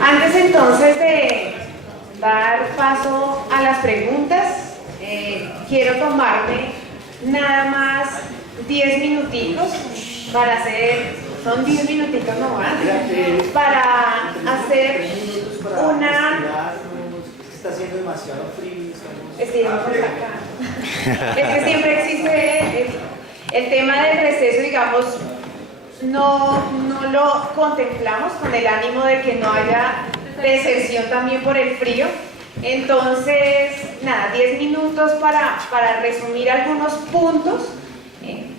Antes entonces de dar paso a las preguntas, quiero tomarme nada más 10 minuticos para hacer, son 10 minutitos nomás, para hacer una... Está haciendo demasiado frío. Estiremos por acá. Es que siempre existe el tema del receso, digamos, no lo contemplamos con el ánimo de que no haya deserción también por el frío. Entonces, nada, 10 minutos para resumir algunos puntos,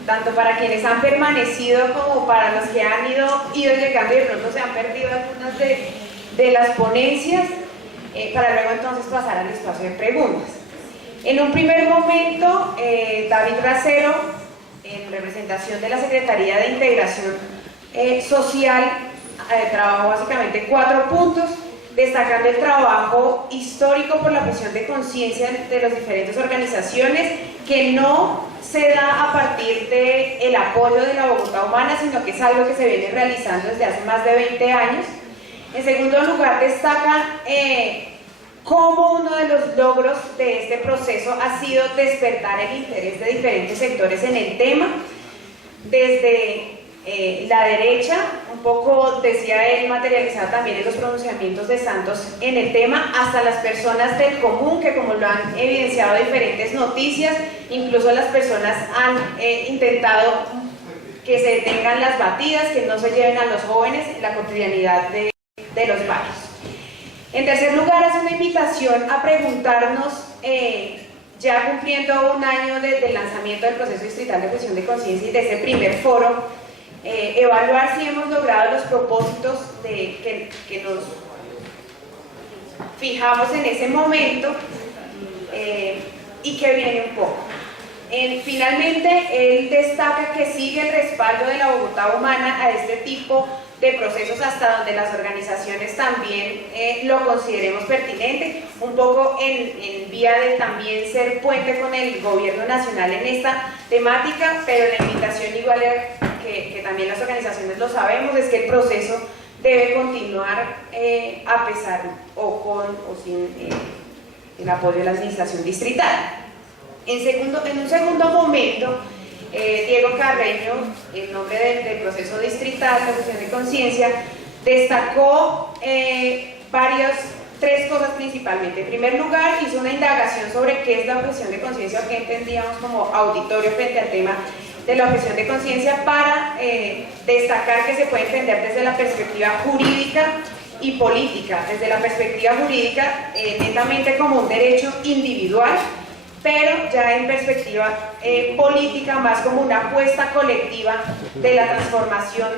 tanto para quienes han permanecido como para los que han ido llegando y de pronto se han perdido algunas de las ponencias, para luego entonces pasar al espacio de preguntas. En un primer momento, David Racero, en representación de la Secretaría de Integración Social, trabajó básicamente 4 puntos, destacando el trabajo histórico por la objeción de conciencia de las diferentes organizaciones, que no se da a partir del apoyo de la Bogotá Humana, sino que es algo que se viene realizando desde hace más de 20 años. En segundo lugar, destaca cómo uno de los logros de este proceso ha sido despertar el interés de diferentes sectores en el tema, desde la derecha, un poco decía él, materializada también en los pronunciamientos de Santos en el tema, hasta las personas del común, que como lo han evidenciado diferentes noticias, incluso las personas han intentado que se detengan las batidas, que no se lleven a los jóvenes en la cotidianidad de los barrios. En tercer lugar, hace una invitación a preguntarnos, ya cumpliendo un año desde el lanzamiento del proceso distrital de objeción de conciencia y de ese primer foro, evaluar si hemos logrado los propósitos que nos fijamos en ese momento, y que viene un poco. Finalmente, él destaca que sigue el respaldo de la Bogotá Humana a este tipo de procesos hasta donde las organizaciones también lo consideremos pertinente, un poco en vía de también ser puente con el gobierno nacional en esta temática, pero la invitación igual que también las organizaciones lo sabemos, es que el proceso debe continuar a pesar o con o sin el apoyo de la administración distrital. En un segundo momento, Diego Carreño, en nombre del proceso distrital de objeción de conciencia, destacó 3 cosas principalmente. En primer lugar, hizo una indagación sobre qué es la objeción de conciencia o qué entendíamos como auditorio frente al tema de la objeción de conciencia, para destacar que se puede entender desde la perspectiva jurídica y política. Desde la perspectiva jurídica, netamente como un derecho individual, pero ya en perspectiva política, más como una apuesta colectiva de la transformación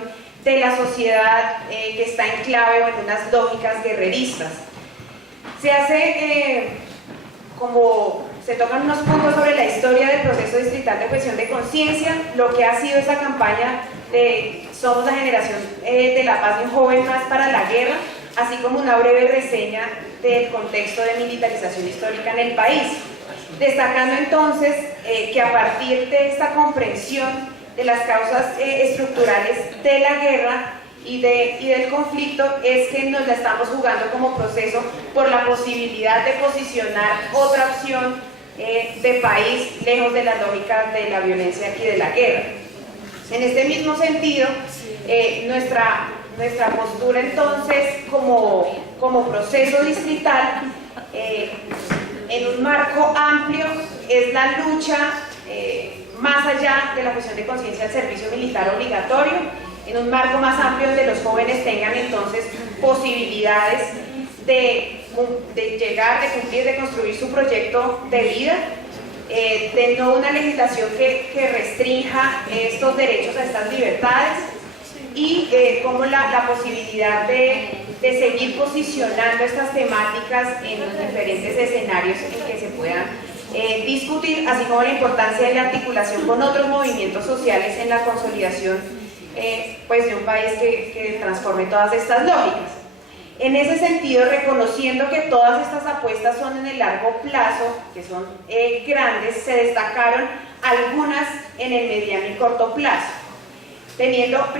de la sociedad que está en clave o en unas lógicas guerreristas. Se tocan unos puntos sobre la historia del proceso distrital de objeción de conciencia, lo que ha sido esa campaña de Somos la generación de la paz de un joven más para la guerra, así como una breve reseña del contexto de militarización histórica en el país. Destacando entonces que a partir de esta comprensión de las causas estructurales de la guerra y del conflicto es que nos la estamos jugando como proceso por la posibilidad de posicionar otra opción de país lejos de las lógicas de la violencia y de la guerra. En este mismo sentido, nuestra postura entonces como proceso distrital, en un marco amplio, es la lucha más allá de la objeción de conciencia del servicio militar obligatorio, en un marco más amplio donde los jóvenes tengan entonces posibilidades de llegar, de cumplir, de construir su proyecto de vida, de no una legislación que restrinja estos derechos a estas libertades, y como la posibilidad de seguir posicionando estas temáticas en los diferentes escenarios en que se puedan discutir, así como la importancia de la articulación con otros movimientos sociales en la consolidación pues de un país que transforme todas estas lógicas. En ese sentido, reconociendo que todas estas apuestas son en el largo plazo, que son grandes, se destacaron algunas en el mediano y corto plazo. entendiendo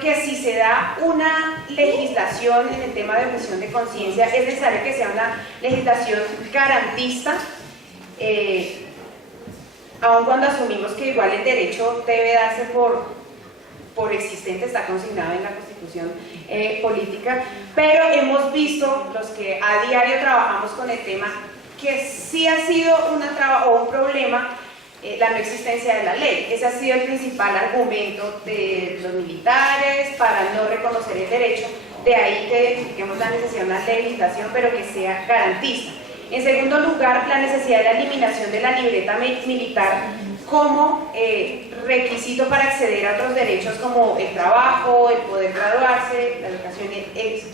que si se da una legislación en el tema de objeción de conciencia, es necesario que sea una legislación garantista, aun cuando asumimos que igual el derecho debe darse por existente, está consignado en la Constitución política, pero hemos visto, los que a diario trabajamos con el tema, que sí ha sido un problema la no existencia de la ley. Ese ha sido el principal argumento de los militares para no reconocer el derecho, de ahí que identifiquemos la necesidad de una legislación, pero que sea garantista. En segundo lugar, la necesidad de la eliminación de la libreta militar como requisito para acceder a otros derechos como el trabajo, el poder graduarse, la educación, etc.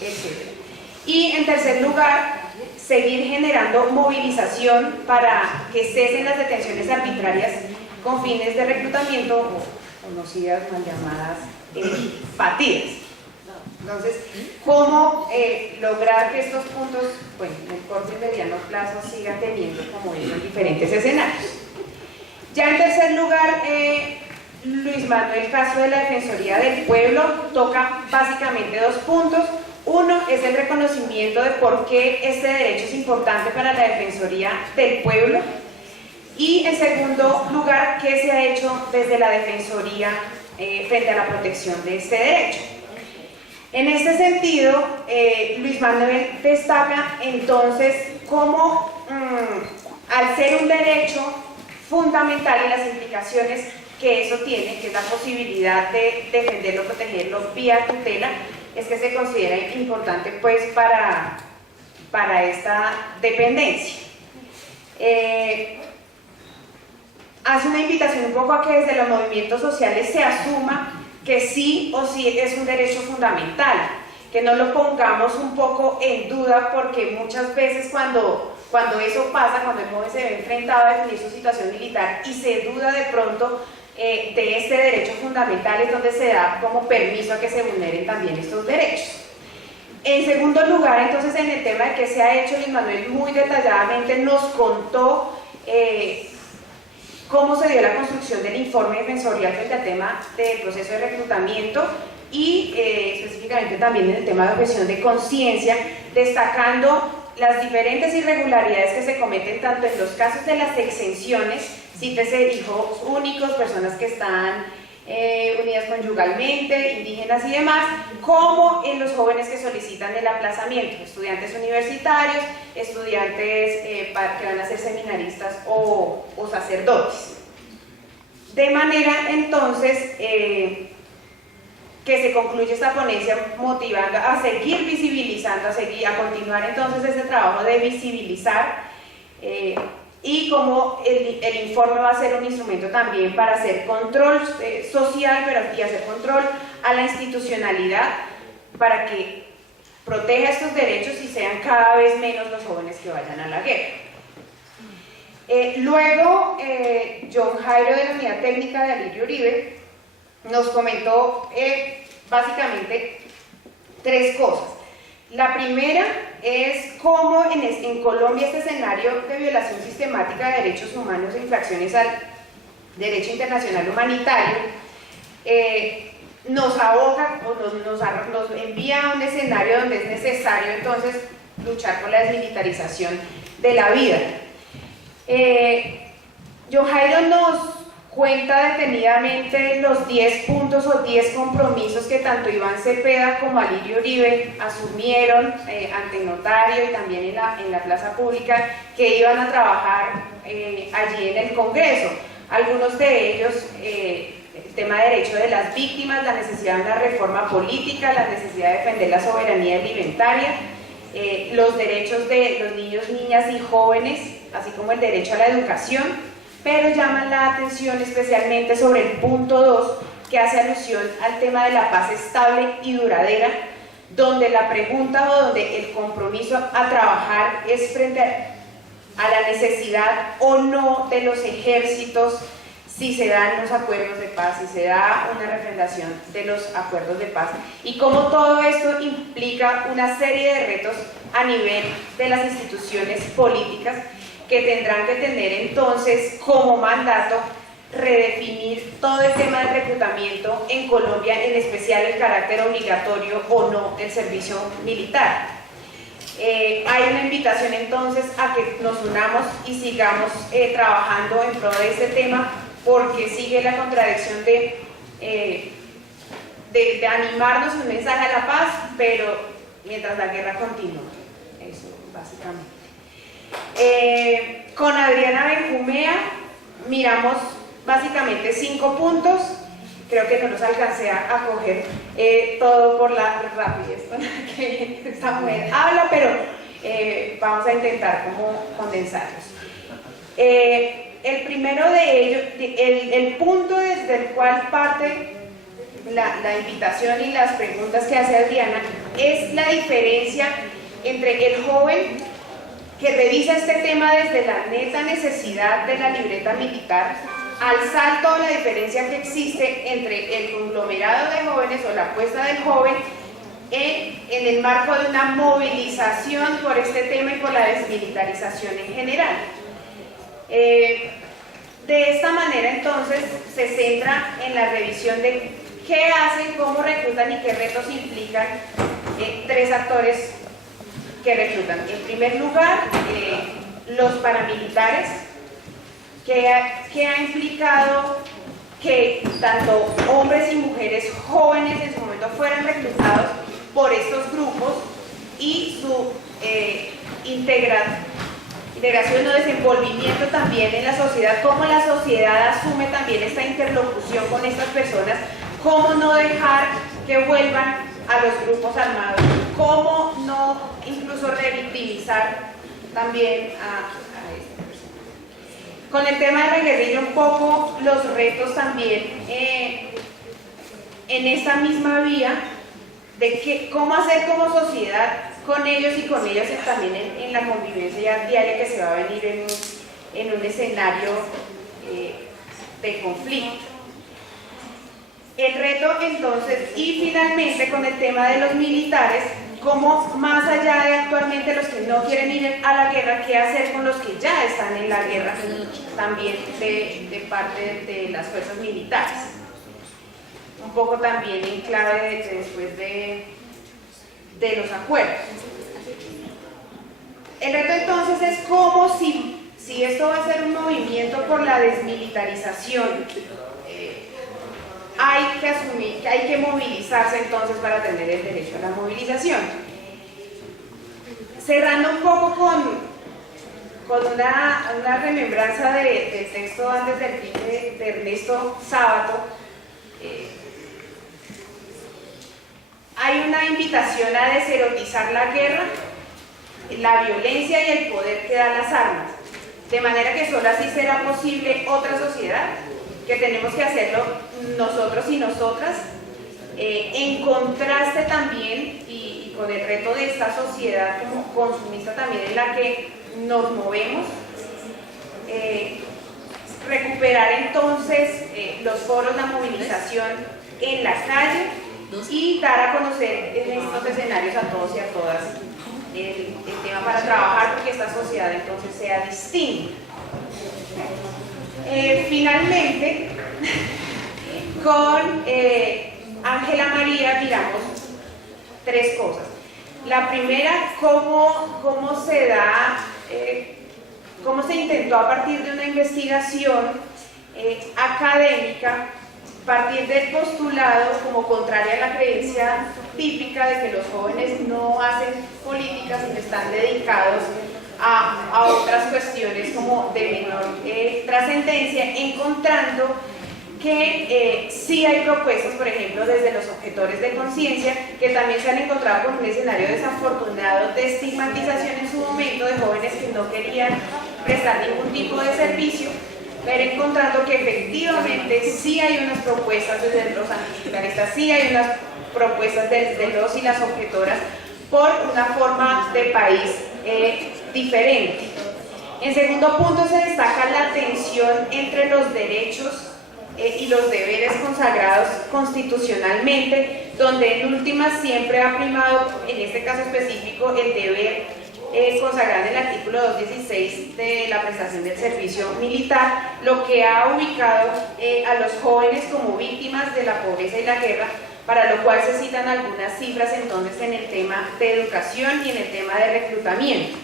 Y en tercer lugar, seguir generando movilización para que cesen las detenciones arbitrarias con fines de reclutamiento o conocidas mal llamadas partidas. Entonces, ¿cómo lograr que estos puntos, bueno, en el corto y mediano plazo sigan teniendo como esos diferentes escenarios? Ya en tercer lugar, Luis Manuel, el caso de la Defensoría del Pueblo, toca básicamente dos puntos. Uno es el reconocimiento de por qué este derecho es importante para la Defensoría del Pueblo, y en segundo lugar, qué se ha hecho desde la Defensoría frente a la protección de este derecho. En este sentido, Luis Manuel destaca entonces cómo, al ser un derecho fundamental y las implicaciones que eso tiene, que es la posibilidad de defenderlo, protegerlo vía tutela, es que se considera importante pues para esta dependencia. Hace una invitación un poco a que desde los movimientos sociales se asuma que sí o sí es un derecho fundamental, que no lo pongamos un poco en duda, porque muchas veces cuando eso pasa, cuando el joven se ve enfrentado a definir su situación militar y se duda de pronto de este derecho fundamental, es donde se da como permiso a que se vulneren también estos derechos. En segundo lugar, entonces, en el tema de qué se ha hecho, Luis Manuel muy detalladamente nos contó cómo se dio la construcción del informe defensorial frente al tema del proceso de reclutamiento y específicamente también en el tema de objeción de conciencia, destacando las diferentes irregularidades que se cometen tanto en los casos de las exenciones, cítese hijos únicos, personas que están unidas conyugalmente, indígenas y demás, como en los jóvenes que solicitan el aplazamiento, estudiantes universitarios, estudiantes que van a ser seminaristas o sacerdotes. De manera entonces que se concluye esta ponencia motivando a seguir visibilizando, a continuar entonces este trabajo de visibilizar y como el informe va a ser un instrumento también para hacer control social, y hacer control a la institucionalidad para que proteja estos derechos y sean cada vez menos los jóvenes que vayan a la guerra. Luego, John Jairo, de la Unidad Técnica de Alirio Uribe, nos comentó básicamente tres cosas. La primera es cómo en Colombia este escenario de violación sistemática de derechos humanos e infracciones al derecho internacional humanitario nos aboca o nos envía a un escenario donde es necesario entonces luchar por la desmilitarización de la vida. John Jairo nos cuenta detenidamente los 10 puntos o 10 compromisos que tanto Iván Cepeda como Alirio Uribe asumieron ante notario y también en la plaza pública, que iban a trabajar allí en el Congreso. Algunos de ellos, el tema de derecho de las víctimas, la necesidad de una reforma política, la necesidad de defender la soberanía alimentaria, los derechos de los niños, niñas y jóvenes, así como el derecho a la educación. Pero llaman la atención especialmente sobre el punto 2, que hace alusión al tema de la paz estable y duradera, donde la pregunta o donde el compromiso a trabajar es frente a la necesidad o no de los ejércitos, si se dan los acuerdos de paz, si se da una refrendación de los acuerdos de paz, y cómo todo esto implica una serie de retos a nivel de las instituciones políticas, que tendrán que tener entonces como mandato redefinir todo el tema del reclutamiento en Colombia, en especial el carácter obligatorio o no del servicio militar. Hay una invitación entonces a que nos unamos y sigamos trabajando en pro de este tema, porque sigue la contradicción de animarnos un mensaje a la paz, pero mientras la guerra continúa. Eso básicamente. Con Adriana Benjumea miramos básicamente 5 puntos. Creo que no los alcancé a coger todo por la rapidez con la que esta mujer habla, pero vamos a intentar como condensarlos. El primero de ellos, el punto desde el cual parte la invitación y las preguntas que hace Adriana, es la diferencia entre el joven que revisa este tema desde la neta necesidad de la libreta militar, al salto, la diferencia que existe entre el conglomerado de jóvenes o la apuesta del joven en el marco de una movilización por este tema y por la desmilitarización en general. De esta manera entonces se centra en la revisión de qué hacen, cómo reclutan y qué retos implican 3 actores que reclutan. En primer lugar, los paramilitares, que ha implicado que tanto hombres y mujeres jóvenes en su momento fueran reclutados por estos grupos y su integración o desenvolvimiento también en la sociedad, cómo la sociedad asume también esta interlocución con estas personas, cómo no dejar que vuelvan a los grupos armados, cómo no incluso revictimizar también a esta persona. Con el tema de la guerrilla un poco los retos también en esta misma vía de cómo hacer como sociedad con ellos y con ellas también en la convivencia diaria que se va a venir en un escenario de conflicto. El reto entonces, y finalmente con el tema de los militares, cómo más allá de actualmente los que no quieren ir a la guerra, qué hacer con los que ya están en la guerra, también de parte de las fuerzas militares. Un poco también en clave después de los acuerdos. El reto entonces es cómo si esto va a ser un movimiento por la desmilitarización, hay que asumir que hay que movilizarse entonces para tener el derecho a la movilización. Cerrando un poco con una remembranza del texto antes del fin de Ernesto Sábato, hay una invitación a deserotizar la guerra, la violencia y el poder que dan las armas, de manera que solo así será posible otra sociedad, que tenemos que hacerlo nosotros y nosotras, en contraste también y con el reto de esta sociedad como consumista también en la que nos movemos, recuperar entonces los foros de movilización en la calle y dar a conocer en estos escenarios a todos y a todas el tema para trabajar porque esta sociedad entonces sea distinta. Finalmente, con Ángela María miramos 3 cosas. La primera, cómo se da, cómo se intentó a partir de una investigación académica, partir del postulado como contraria a la creencia típica de que los jóvenes no hacen política, sino están dedicados a otras cuestiones como de menor trascendencia, encontrando que sí hay propuestas, por ejemplo, desde los objetores de conciencia, que también se han encontrado con un escenario desafortunado de estigmatización en su momento de jóvenes que no querían prestar ningún tipo de servicio, pero encontrando que efectivamente sí hay unas propuestas desde los antimilitaristas, sí hay unas propuestas desde los y las objetoras por una forma de país diferente. En segundo punto se destaca la tensión entre los derechos y los deberes consagrados constitucionalmente, donde en últimas siempre ha primado, en este caso específico, el deber consagrada en el artículo 216 de la prestación del servicio militar, lo que ha ubicado a los jóvenes como víctimas de la pobreza y la guerra, para lo cual se citan algunas cifras entonces en el tema de educación y en el tema de reclutamiento.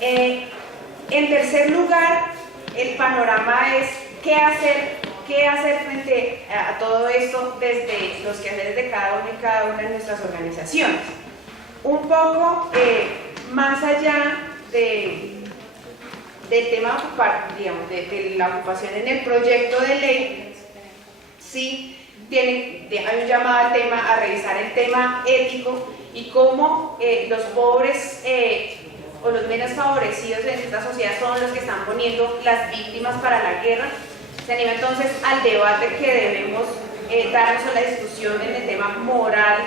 En tercer lugar, el panorama es qué hacer frente a todo esto desde los quehaceres de cada uno y cada una de nuestras organizaciones. Un poco más allá del tema de ocupar, digamos, de la ocupación en el proyecto de ley, sí deja un llamado al tema, a revisar el tema ético y cómo los pobres o los menos favorecidos en esta sociedad son los que están poniendo las víctimas para la guerra. Se anima entonces al debate que debemos darnos a la discusión en el tema moral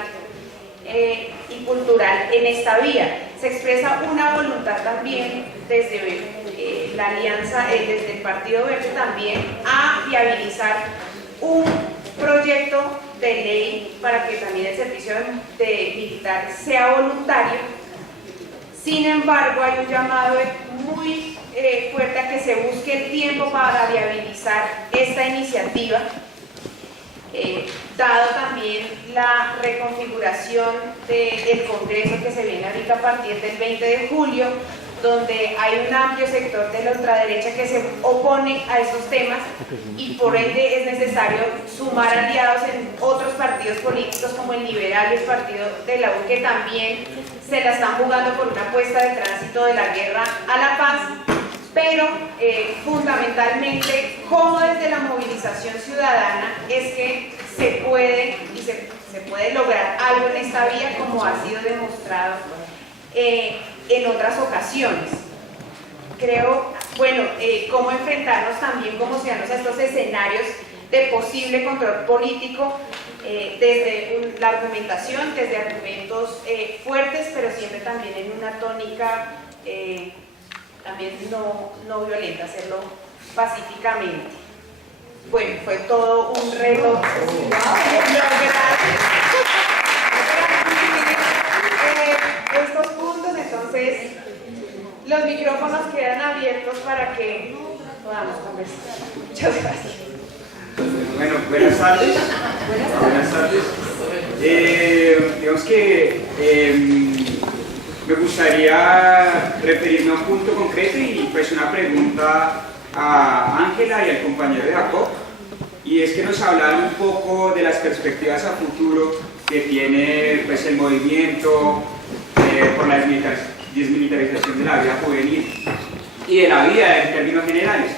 y cultural en esta vía. Se expresa una voluntad también desde la alianza, desde el Partido Verde también, a viabilizar un proyecto de ley para que también el servicio militar sea voluntario. Sin embargo, hay un llamado muy fuerte a que se busque el tiempo para viabilizar esta iniciativa, dado también la reconfiguración del Congreso que se viene ahorita a partir del 20 de julio, donde hay un amplio sector de la ultraderecha que se opone a estos temas y por ende es necesario sumar aliados en otros partidos políticos como el Liberal y el Partido de la U, que también se la están jugando por una apuesta de tránsito de la guerra a la paz, pero fundamentalmente cómo desde la movilización ciudadana es que se puede y se puede lograr algo en esta vía, como ha sido demostrado en otras ocasiones. Creo, bueno, cómo enfrentarnos también como ciudadanos a estos escenarios de posible control político desde la argumentación, desde argumentos fuertes, pero siempre también en una tónica también no violenta, hacerlo pacíficamente. Bueno, fue todo un reto estos puntos, entonces los micrófonos quedan abiertos para que podamos conversar. Muchas gracias. Bueno, buenas tardes. Buenas tardes. Digamos que me gustaría referirme a un punto concreto y pues una pregunta a Ángela y al compañero de Jacob, y es que nos hablaron un poco de las perspectivas a futuro que tiene pues el movimiento por la desmilitarización de la vida juvenil y de la vida en términos generales.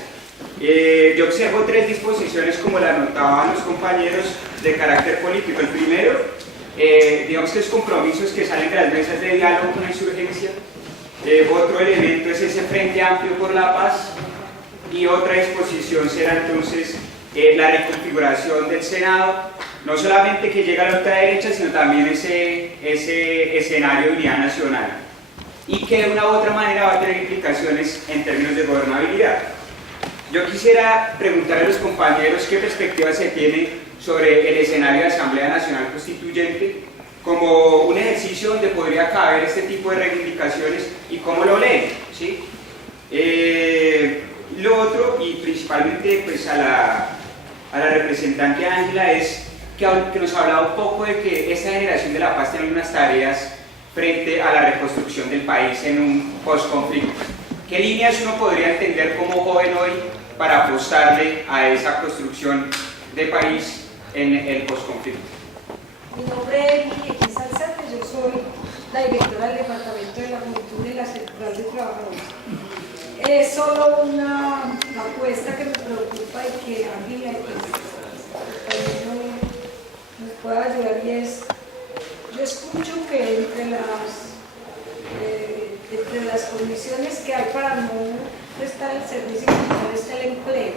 Yo observo tres disposiciones, como la anotaban los compañeros, de carácter político. El primero, digamos que los compromisos que salen de las mesas de diálogo con la insurgencia. Otro elemento es ese Frente Amplio por la Paz, y otra disposición será entonces la reconfiguración del Senado, no solamente que llega a la ultraderecha, sino también ese escenario de unidad nacional, y que de una u otra manera va a tener implicaciones en términos de gobernabilidad. Yo quisiera preguntar a los compañeros qué perspectiva se tiene sobre el escenario de Asamblea Nacional Constituyente como un ejercicio donde podría caber este tipo de reivindicaciones y cómo lo leen, ¿sí? Lo otro, y principalmente pues a la representante Ángela, es que nos ha hablado un poco de que esta generación de la paz tiene algunas tareas frente a la reconstrucción del país en un postconflicto. ¿Qué líneas uno podría entender como joven hoy para apostarle a esa construcción de país en el postconflicto? Mi nombre es Miguel Salzate, yo soy la directora del Departamento de la Juventud de la Central de Trabajadores. Es solo una apuesta que me preocupa y que Ángela nos pueda ayudar, y es, yo escucho que entre las condiciones que hay para no prestar el servicio militar está el empleo.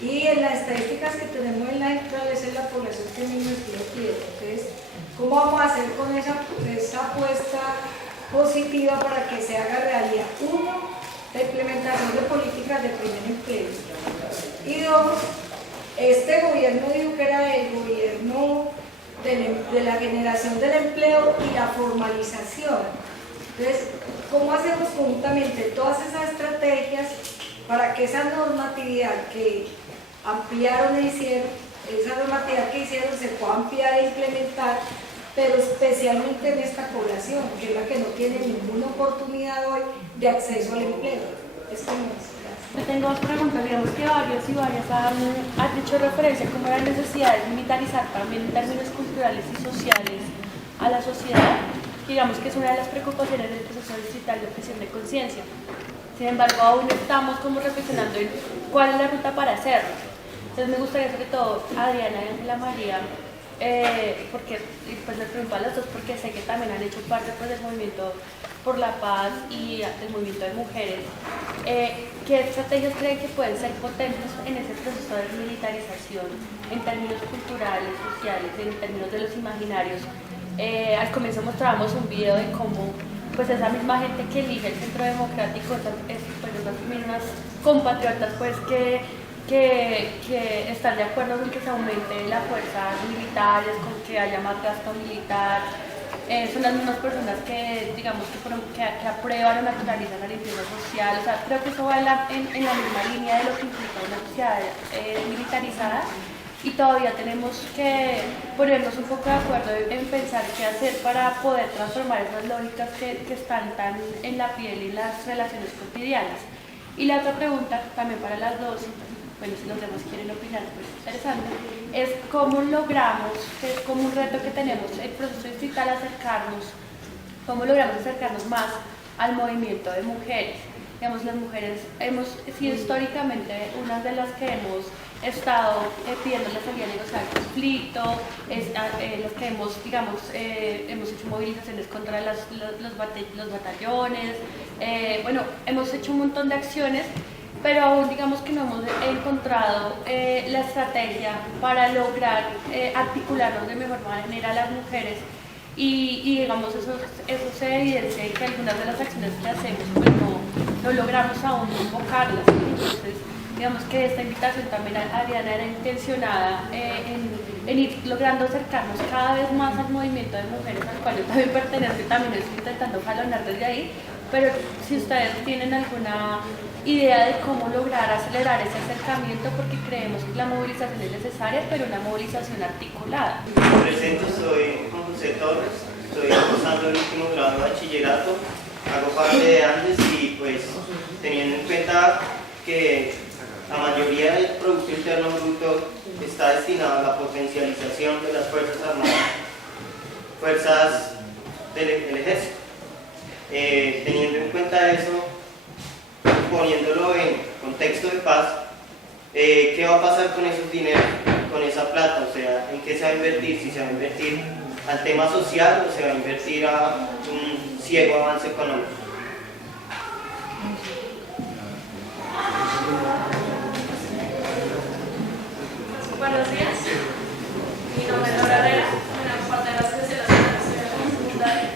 Y en las estadísticas que tenemos en la central es la población que menos tiene. Entonces, ¿cómo vamos a hacer con esa apuesta positiva para que se haga realidad? Uno, la implementación de políticas de primer empleo. Y dos, este gobierno dijo que era el gobierno de la generación del empleo y la formalización. Entonces, ¿cómo hacemos conjuntamente todas esas estrategias para que esa normatividad que ampliaron e hicieron, esa normatividad que hicieron se pueda ampliar e implementar, pero especialmente en esta población, que es la que no tiene ninguna oportunidad hoy de acceso al empleo? Es como eso. Yo tengo dos preguntas, digamos que varios y varias han hecho referencia como la necesidad de militarizar también en términos culturales y sociales a la sociedad, digamos que es una de las preocupaciones del proceso digital de objeción de conciencia. Sin embargo, aún estamos como reflexionando en cuál es la ruta para hacerlo. Entonces me gustaría sobre todo Adriana y Ángela María, porque pues les pregunto a las dos porque sé que también han hecho parte pues, del movimiento por la paz y del movimiento de mujeres. ¿Qué estrategias creen que pueden ser potentes en ese proceso de militarización en términos culturales, sociales, en términos de los imaginarios? Al comienzo mostrábamos un video de cómo pues esa misma gente que elige el Centro Democrático, pues esas mismas compatriotas pues que están de acuerdo con que se aumente la fuerza militares, con que haya más gasto militar, son las mismas personas que digamos que aprueban o naturalizan la limpieza social. O sea, creo que eso va en la misma línea de lo que implica una sociedad militarizada. Y todavía tenemos que ponernos un poco de acuerdo en pensar qué hacer para poder transformar esas lógicas que están tan en la piel y en las relaciones cotidianas. Y la otra pregunta, también para las dos, bueno, si los demás quieren opinar, pues interesante, es cómo logramos, que es como un reto que tenemos, el proceso digital, cómo logramos acercarnos más al movimiento de mujeres. Digamos, las mujeres hemos sido históricamente unas de las que hemos estado pidiendo la salida a negociar el conflicto, las que hemos, digamos, hemos hecho movilizaciones contra los batallones, bueno, hemos hecho un montón de acciones, pero aún digamos que no hemos encontrado la estrategia para lograr articularnos de mejor manera a las mujeres y digamos eso se evidencia en que algunas de las acciones que hacemos pues no logramos aún convocarlas. Entonces digamos que esta invitación también a Adriana era intencionada en ir logrando acercarnos cada vez más al movimiento de mujeres al cual yo también pertenezco y también estoy intentando jalonar desde ahí, pero si ustedes tienen alguna idea de cómo lograr acelerar ese acercamiento, porque creemos que la movilización es necesaria, pero una movilización articulada. Me presento, soy Juan José Torres, estoy cursando el último grado de bachillerato, hago parte de Andes y pues teniendo en cuenta que la mayoría del Producto Interno Bruto está destinado a la potencialización de las Fuerzas Armadas, fuerzas del Ejército. Teniendo en cuenta eso, poniéndolo en contexto de paz, ¿qué va a pasar con esos dineros, con esa plata? O sea, ¿en qué se va a invertir? Si se va a invertir al tema social o se va a invertir a un ciego avance económico. Buenos días, mi nombre es Laura Herrera, una parte de las especializaciones secundaria,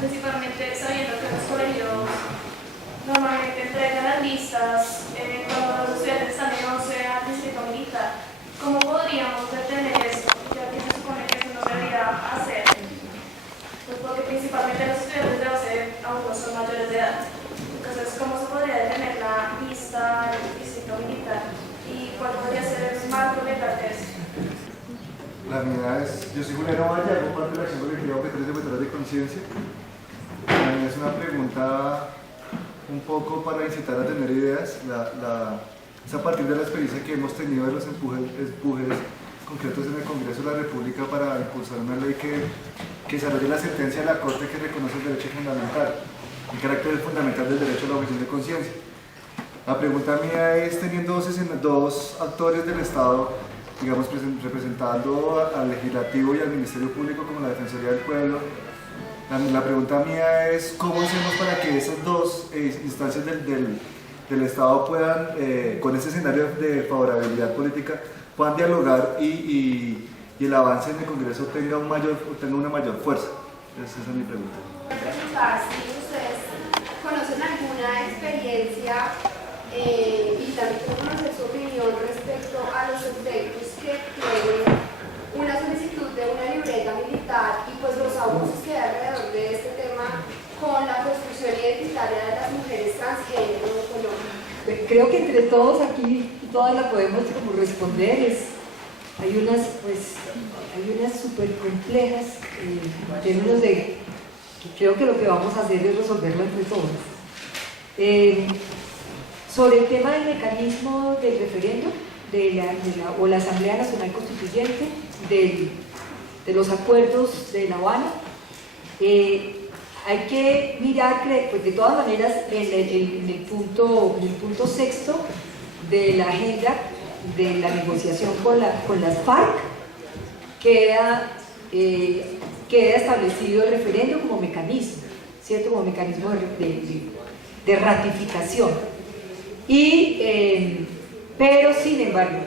principalmente sabiendo que los colegios normalmente entregan las listas cuando los estudiantes están en 11 al distrito militar. ¿Cómo podríamos detener esto? Ya que se supone que eso no se debería hacer, pues porque principalmente los estudiantes de 11 aún no son mayores de edad. Entonces, ¿cómo se podría detener la lista del distrito militar? ¿Y cuál podría ser el marco legal de eso? La mía es, yo soy Juliano Valle, hago parte de la acción colectiva Objetores Defensores de Conciencia. La mía es una pregunta un poco para incitar a tener ideas. Es a partir de la experiencia que hemos tenido de los empujes concretos en el Congreso de la República para impulsar una ley que desarrolle la sentencia de la Corte que reconoce el derecho fundamental, el carácter fundamental del derecho a la objeción de conciencia. La pregunta mía es, teniendo dos actores del Estado, digamos, representando al Legislativo y al Ministerio Público como la Defensoría del Pueblo, la pregunta mía es, ¿cómo hacemos para que esas dos instancias del Estado puedan, con ese escenario de favorabilidad política, puedan dialogar y el avance en el Congreso tenga una mayor fuerza? Esa es mi pregunta. Preguntar si ustedes conocen alguna experiencia y también quiero conocer su opinión respecto a los efectos que tiene una solicitud de una libreta militar y pues los abusos que hay alrededor de este tema con la universitaria de las mujeres transgénero en Colombia? Creo que entre todos aquí, todas la podemos como responder. Hay unas súper complejas en términos de que creo que lo que vamos a hacer es resolverlo entre todos. Sobre el tema del mecanismo del referendo o la Asamblea Nacional Constituyente, de los acuerdos de La Habana, hay que mirar, pues de todas maneras, en el punto sexto de la agenda de la negociación con las FARC, queda establecido el referendo como mecanismo, ¿cierto? Como mecanismo de ratificación. Pero sin embargo,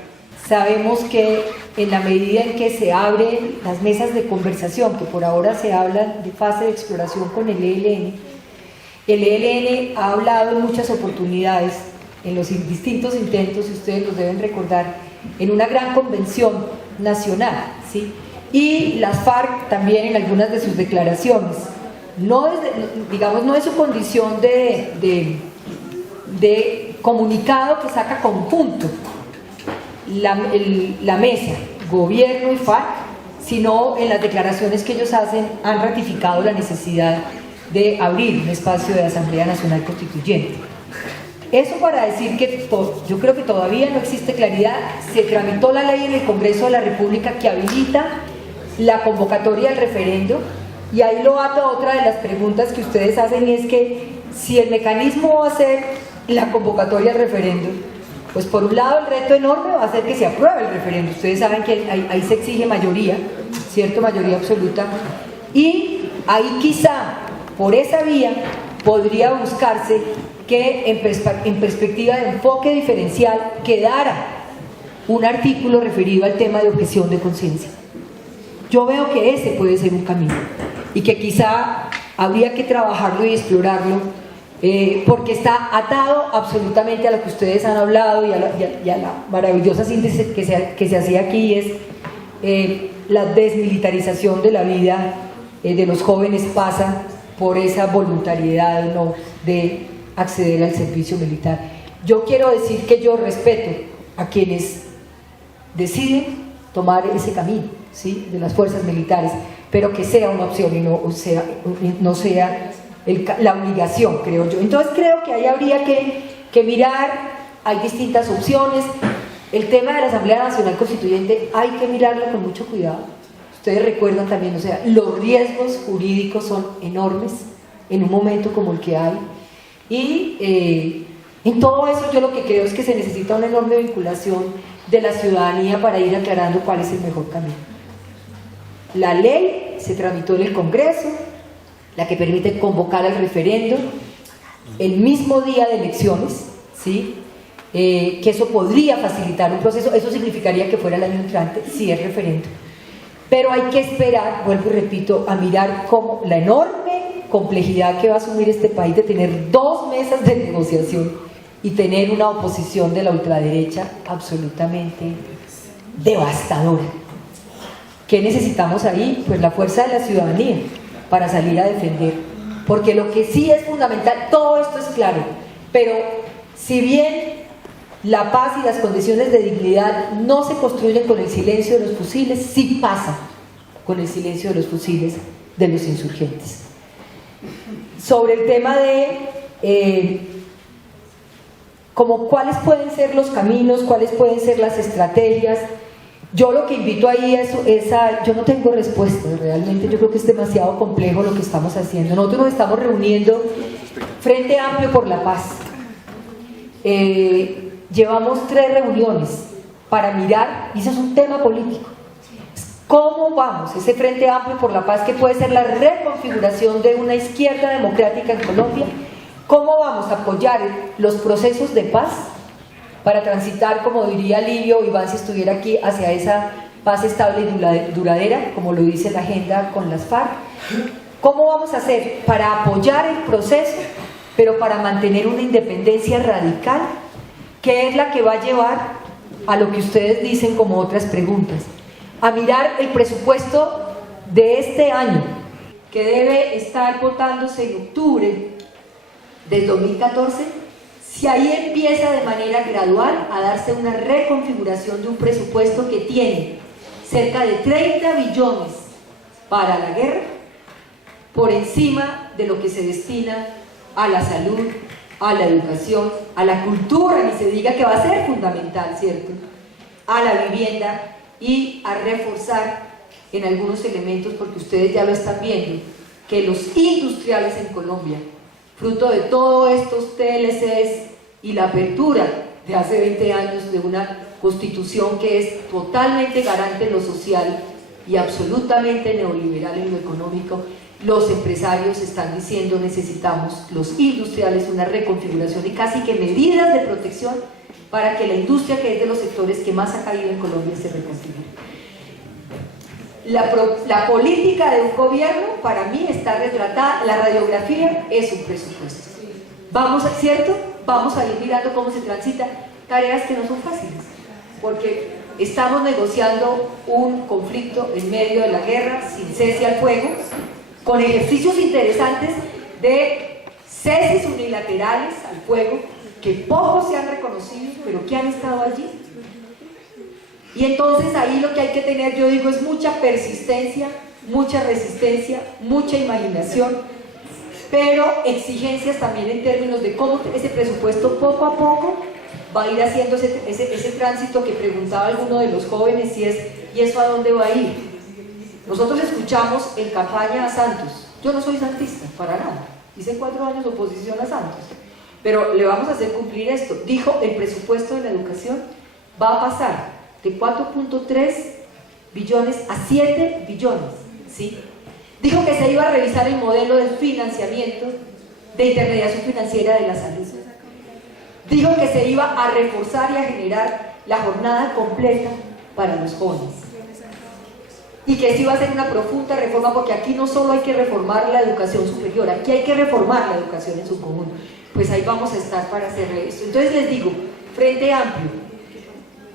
sabemos que en la medida en que se abren las mesas de conversación, que por ahora se habla de fase de exploración con el ELN ha hablado en muchas oportunidades, en los distintos intentos, y ustedes los deben recordar, en una gran convención nacional, ¿sí? Y las FARC también en algunas de sus declaraciones, no es su condición de comunicado que saca conjunto la mesa, gobierno y FARC, sino en las declaraciones que ellos hacen han ratificado la necesidad de abrir un espacio de Asamblea Nacional Constituyente. Eso para decir que yo creo que todavía no existe claridad. Se tramitó la ley en el Congreso de la República que habilita la convocatoria al referendo, y ahí lo ato a otra de las preguntas que ustedes hacen, y es que si el mecanismo va a ser la convocatoria al referendo, pues por un lado el reto enorme va a ser que se apruebe el referendo. Ustedes saben que ahí se exige mayoría, ¿cierto? Mayoría absoluta, y ahí quizá por esa vía podría buscarse que en perspectiva de enfoque diferencial quedara un artículo referido al tema de objeción de conciencia. Yo veo que ese puede ser un camino y que quizá habría que trabajarlo y explorarlo, porque está atado absolutamente a lo que ustedes han hablado y a la maravillosa síntesis que se hacía aquí, es la desmilitarización de la vida de los jóvenes pasa por esa voluntariedad, ¿no?, de acceder al servicio militar. Yo quiero decir que yo respeto a quienes deciden tomar ese camino, ¿sí?, de las fuerzas militares, pero que sea una opción y no sea la obligación, creo yo. Entonces creo que ahí habría que mirar, hay distintas opciones. El tema de la Asamblea Nacional Constituyente hay que mirarlo con mucho cuidado. Ustedes recuerdan también, o sea, los riesgos jurídicos son enormes en un momento como el que hay, y en todo eso yo lo que creo es que se necesita una enorme vinculación de la ciudadanía para ir aclarando cuál es el mejor camino. La ley se tramitó en el Congreso, la que permite convocar al referendo el mismo día de elecciones, ¿sí?, que eso podría facilitar un proceso. Eso significaría que fuera el año entrante si es referendo, pero hay que esperar, vuelvo y repito, a mirar cómo la enorme complejidad que va a asumir este país de tener 2 mesas de negociación y tener una oposición de la ultraderecha absolutamente devastadora. ¿Qué necesitamos ahí? Pues la fuerza de la ciudadanía para salir a defender, porque lo que sí es fundamental, todo esto es claro, pero si bien la paz y las condiciones de dignidad no se construyen con el silencio de los fusiles, sí pasa con el silencio de los fusiles de los insurgentes. Sobre el tema de como cuáles pueden ser los caminos, cuáles pueden ser las estrategias, yo lo que invito ahí es yo no tengo respuestas, realmente yo creo que es demasiado complejo lo que estamos haciendo. Nosotros nos estamos reuniendo Frente Amplio por la Paz. Llevamos 3 reuniones para mirar, y eso es un tema político, ¿cómo vamos? Ese Frente Amplio por la Paz, que puede ser la reconfiguración de una izquierda democrática en Colombia, ¿cómo vamos a apoyar los procesos de paz para transitar, como diría Livio Iván si estuviera aquí, hacia esa paz estable y duradera, como lo dice la agenda con las FARC? ¿Cómo vamos a hacer para apoyar el proceso, pero para mantener una independencia radical, que es la que va a llevar a lo que ustedes dicen como otras preguntas? A mirar el presupuesto de este año, que debe estar votándose en octubre del 2014, si ahí empieza de manera gradual a darse una reconfiguración de un presupuesto que tiene cerca de 30 billones para la guerra, por encima de lo que se destina a la salud, a la educación, a la cultura, ni se diga que va a ser fundamental, ¿cierto?, a la vivienda y a reforzar en algunos elementos, porque ustedes ya lo están viendo, que los industriales en Colombia, fruto de todos estos TLCs y la apertura de hace 20 años de una constitución que es totalmente garante en lo social y absolutamente neoliberal en lo económico, los empresarios están diciendo necesitamos, los industriales, una reconfiguración y casi que medidas de protección para que la industria, que es de los sectores que más ha caído en Colombia, se reconfigure. La política de un gobierno para mí está retratada, la radiografía es un presupuesto. Vamos a, ¿cierto? Vamos a ir mirando cómo se transita tareas que no son fáciles, porque estamos negociando un conflicto en medio de la guerra, sin cese al fuego, con ejercicios interesantes de ceses unilaterales al fuego, que pocos se han reconocido, pero que han estado allí. Y entonces ahí lo que hay que tener, yo digo, es mucha persistencia, mucha resistencia, mucha imaginación, pero exigencias también en términos de cómo ese presupuesto poco a poco va a ir haciendo ese tránsito que preguntaba alguno de los jóvenes, y es, ¿y eso a dónde va a ir? Nosotros escuchamos en campaña a Santos. Yo no soy santista, para nada. Hice 4 años de oposición a Santos. Pero le vamos a hacer cumplir esto. Dijo, el presupuesto de la educación va a pasar de 4.3 billones a 7 billones. ¿Sí? Dijo que se iba a revisar el modelo de financiamiento de intermediación financiera de la salud. Dijo que se iba a reforzar y a generar la jornada completa para los jóvenes. Y que se iba a hacer una profunda reforma, porque aquí no solo hay que reformar la educación superior, aquí hay que reformar la educación en su conjunto. Pues ahí vamos a estar para hacer esto. Entonces les digo, Frente Amplio,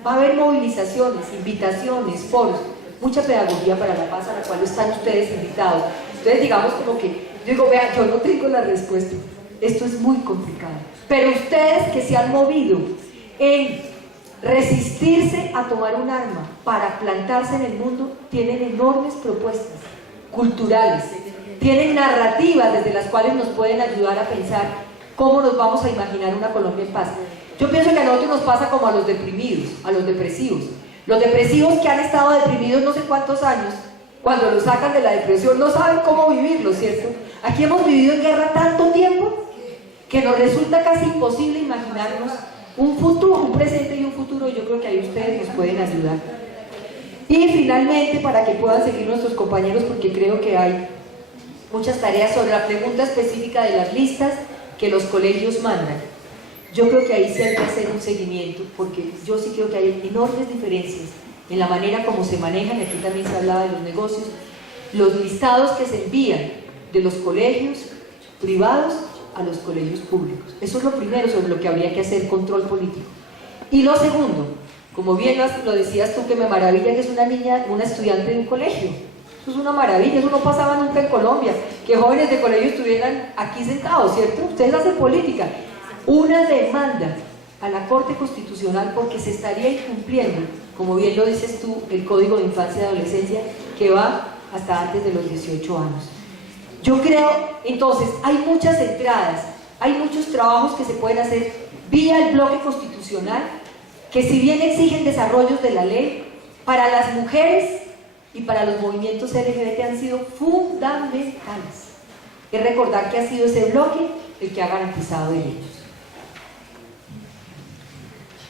va a haber movilizaciones, invitaciones, foros, mucha pedagogía para la paz, a la cual están ustedes invitados. Entonces digamos como que, yo digo, vean, yo no tengo la respuesta, esto es muy complicado, pero ustedes que se han movido en resistirse a tomar un arma para plantarse en el mundo, tienen enormes propuestas culturales, tienen narrativas desde las cuales nos pueden ayudar a pensar cómo nos vamos a imaginar una Colombia en paz. Yo pienso que a nosotros nos pasa como a los deprimidos, a los depresivos. Los depresivos que han estado deprimidos no sé cuántos años, cuando los sacan de la depresión no saben cómo vivirlo, ¿cierto? Aquí hemos vivido en guerra tanto tiempo que nos resulta casi imposible imaginarnos un futuro, un presente y un futuro, y yo creo que ahí ustedes nos pueden ayudar. Y finalmente, para que puedan seguir nuestros compañeros, porque creo que hay muchas tareas sobre la pregunta específica de las listas que los colegios mandan. Yo creo que ahí sí hay que hacer un seguimiento, porque yo sí creo que hay enormes diferencias en la manera como se manejan, aquí también se hablaba de los negocios, los listados que se envían de los colegios privados a los colegios públicos. Eso es lo primero sobre lo que habría que hacer control político. Y lo segundo, como bien lo decías tú, que me maravilla que es una niña, una estudiante de un colegio. Eso es una maravilla, eso no pasaba nunca en Colombia, que jóvenes de colegio estuvieran aquí sentados, ¿cierto? Ustedes hacen política. Una demanda a la Corte Constitucional porque se estaría incumpliendo, como bien lo dices tú, el Código de Infancia y Adolescencia, que va hasta antes de los 18 años. Yo creo, entonces, hay muchas entradas, hay muchos trabajos que se pueden hacer vía el bloque constitucional, que si bien exigen desarrollos de la ley, para las mujeres y para los movimientos LGBT han sido fundamentales. Es recordar que ha sido ese bloque el que ha garantizado derechos.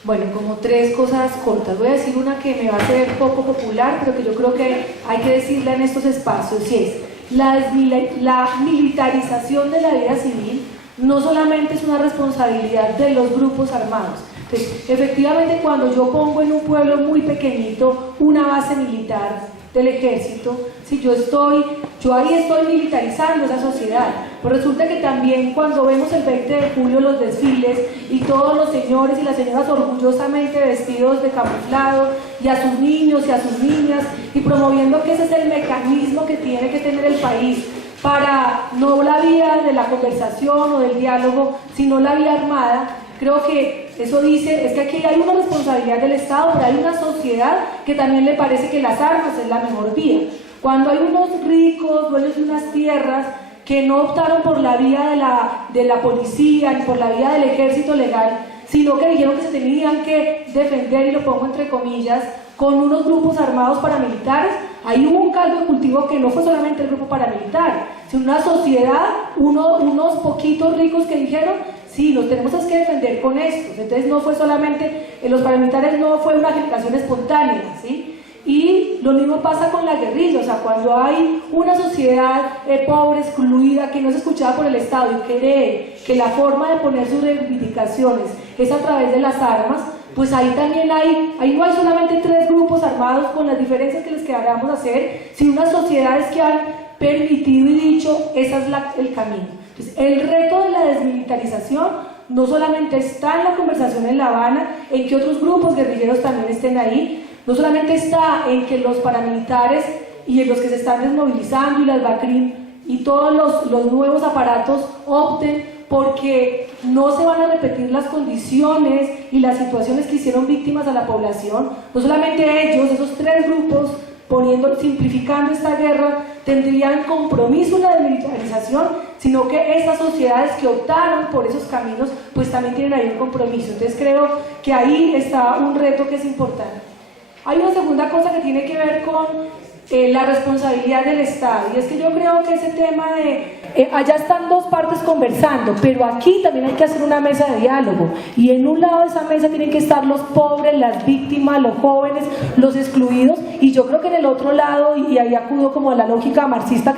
Bueno, como 3 cosas cortas. Voy a decir una que me va a ser poco popular, pero que yo creo que hay que decirla en estos espacios, y es la militarización de la vida civil no solamente es una responsabilidad de los grupos armados. Entonces, efectivamente, cuando yo pongo en un pueblo muy pequeñito una base militar del ejército, si yo ahí estoy militarizando esa sociedad. Pero resulta que también cuando vemos el 20 de julio los desfiles y todos los señores y las señoras orgullosamente vestidos de camuflado, y a sus niños y a sus niñas, y promoviendo que ese es el mecanismo que tiene que tener el país para no la vía de la conversación o del diálogo, sino la vía armada. Creo que eso dice, es que aquí hay una responsabilidad del Estado, pero hay una sociedad que también le parece que las armas es la mejor vía. Cuando hay unos ricos, dueños de unas tierras, que no optaron por la vía de la policía ni por la vía del ejército legal, sino que dijeron que se tenían que defender, y lo pongo entre comillas, con unos grupos armados paramilitares. Ahí hubo un caldo de cultivo que no fue solamente el grupo paramilitar, sino una sociedad, unos poquitos ricos que dijeron, sí, nos tenemos que defender con estos. Entonces no fue solamente, los paramilitares no fue una generación espontánea, ¿sí? Y lo mismo pasa con la guerrilla, o sea, cuando hay una sociedad pobre, excluida, que no es escuchada por el Estado y cree que la forma de poner sus reivindicaciones es a través de las armas, pues ahí también ahí no hay solamente 3 grupos armados con las diferencias que les queramos hacer, sino unas sociedades que han permitido y dicho, ese es el camino. Entonces, el reto de la desmilitarización no solamente está en la conversación en La Habana, en que otros grupos guerrilleros también estén ahí, no solamente está en que los paramilitares y en los que se están desmovilizando y las BACRIM y todos los nuevos aparatos opten porque no se van a repetir las condiciones y las situaciones que hicieron víctimas a la población. No solamente ellos, esos 3 grupos, simplificando esta guerra, tendrían compromiso en la desmilitarización, sino que estas sociedades que optaron por esos caminos, pues también tienen ahí un compromiso. Entonces creo que ahí está un reto que es importante. Hay una segunda cosa que tiene que ver con la responsabilidad del Estado, y es que yo creo que ese tema de allá están 2 partes conversando, pero aquí también hay que hacer una mesa de diálogo, y en un lado de esa mesa tienen que estar los pobres, las víctimas, los jóvenes, los excluidos, y yo creo que en el otro lado, y ahí acudo como a la lógica marxista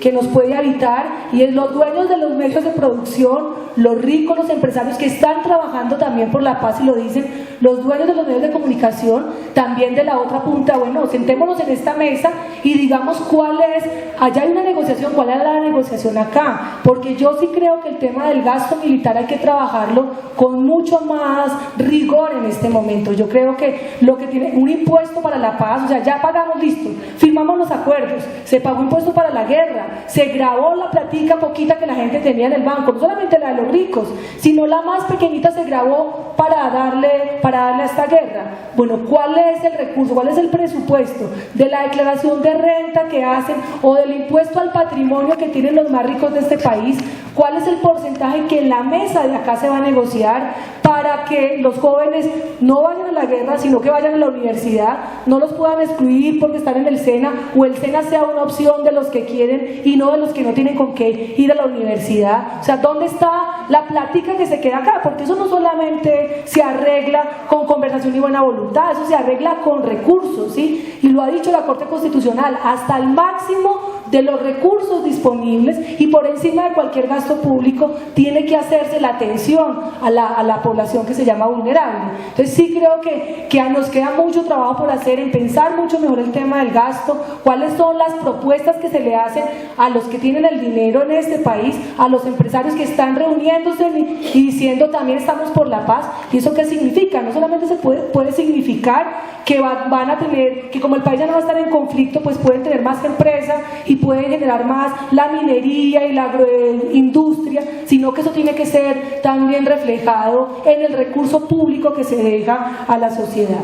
que nos puede habitar, y es los dueños de los medios de producción, los ricos, los empresarios que están trabajando también por la paz y lo dicen, los dueños de los medios de comunicación, también de la otra punta. Bueno, sentémonos en esta mesa y digamos cuál es, allá hay una negociación, cuál es la negociación acá, porque yo sí creo que el tema del gasto militar hay que trabajarlo con mucho más rigor en este momento. Yo creo que lo que tiene un impuesto para la paz, o sea, ya pagamos, listo, firmamos los acuerdos, se pagó impuesto para la guerra, se grabó la platica poquita que la gente tenía en el banco, no solamente la de los ricos, sino la más pequeñita se grabó para darle a esta guerra. Bueno, ¿cuál es el recurso? ¿Cuál es el presupuesto de la declaración de renta que hacen o del impuesto al patrimonio que tienen los más ricos de este país? ¿Cuál es el porcentaje que en la mesa de acá se va a negociar para que los jóvenes no vayan a la guerra, sino que vayan a la universidad, no los puedan excluir porque están en el SENA, o el SENA sea una opción de los que quieren y no de los que no tienen con qué ir a la universidad? O sea, ¿dónde está la plática que se queda acá? Porque eso no solamente se arregla con conversación y buena voluntad, eso se arregla con recursos, ¿sí? Y lo ha dicho la Corte Constitucional, hasta el máximo de los recursos disponibles y por encima de cualquier gasto público tiene que hacerse la atención a la población que se llama vulnerable. Entonces sí creo que nos queda mucho trabajo por hacer en pensar mucho mejor el tema del gasto, cuáles son las propuestas que se le hacen a los que tienen el dinero en este país, a los empresarios que están reuniéndose y diciendo también estamos por la paz. ¿Y eso qué significa? No solamente se puede significar que van a tener, que como el país ya no va a estar en conflicto, pues pueden tener más empresas y pueden generar más la minería y la agroindustria, sino que eso tiene que ser también reflejado en el recurso público que se deja a la sociedad.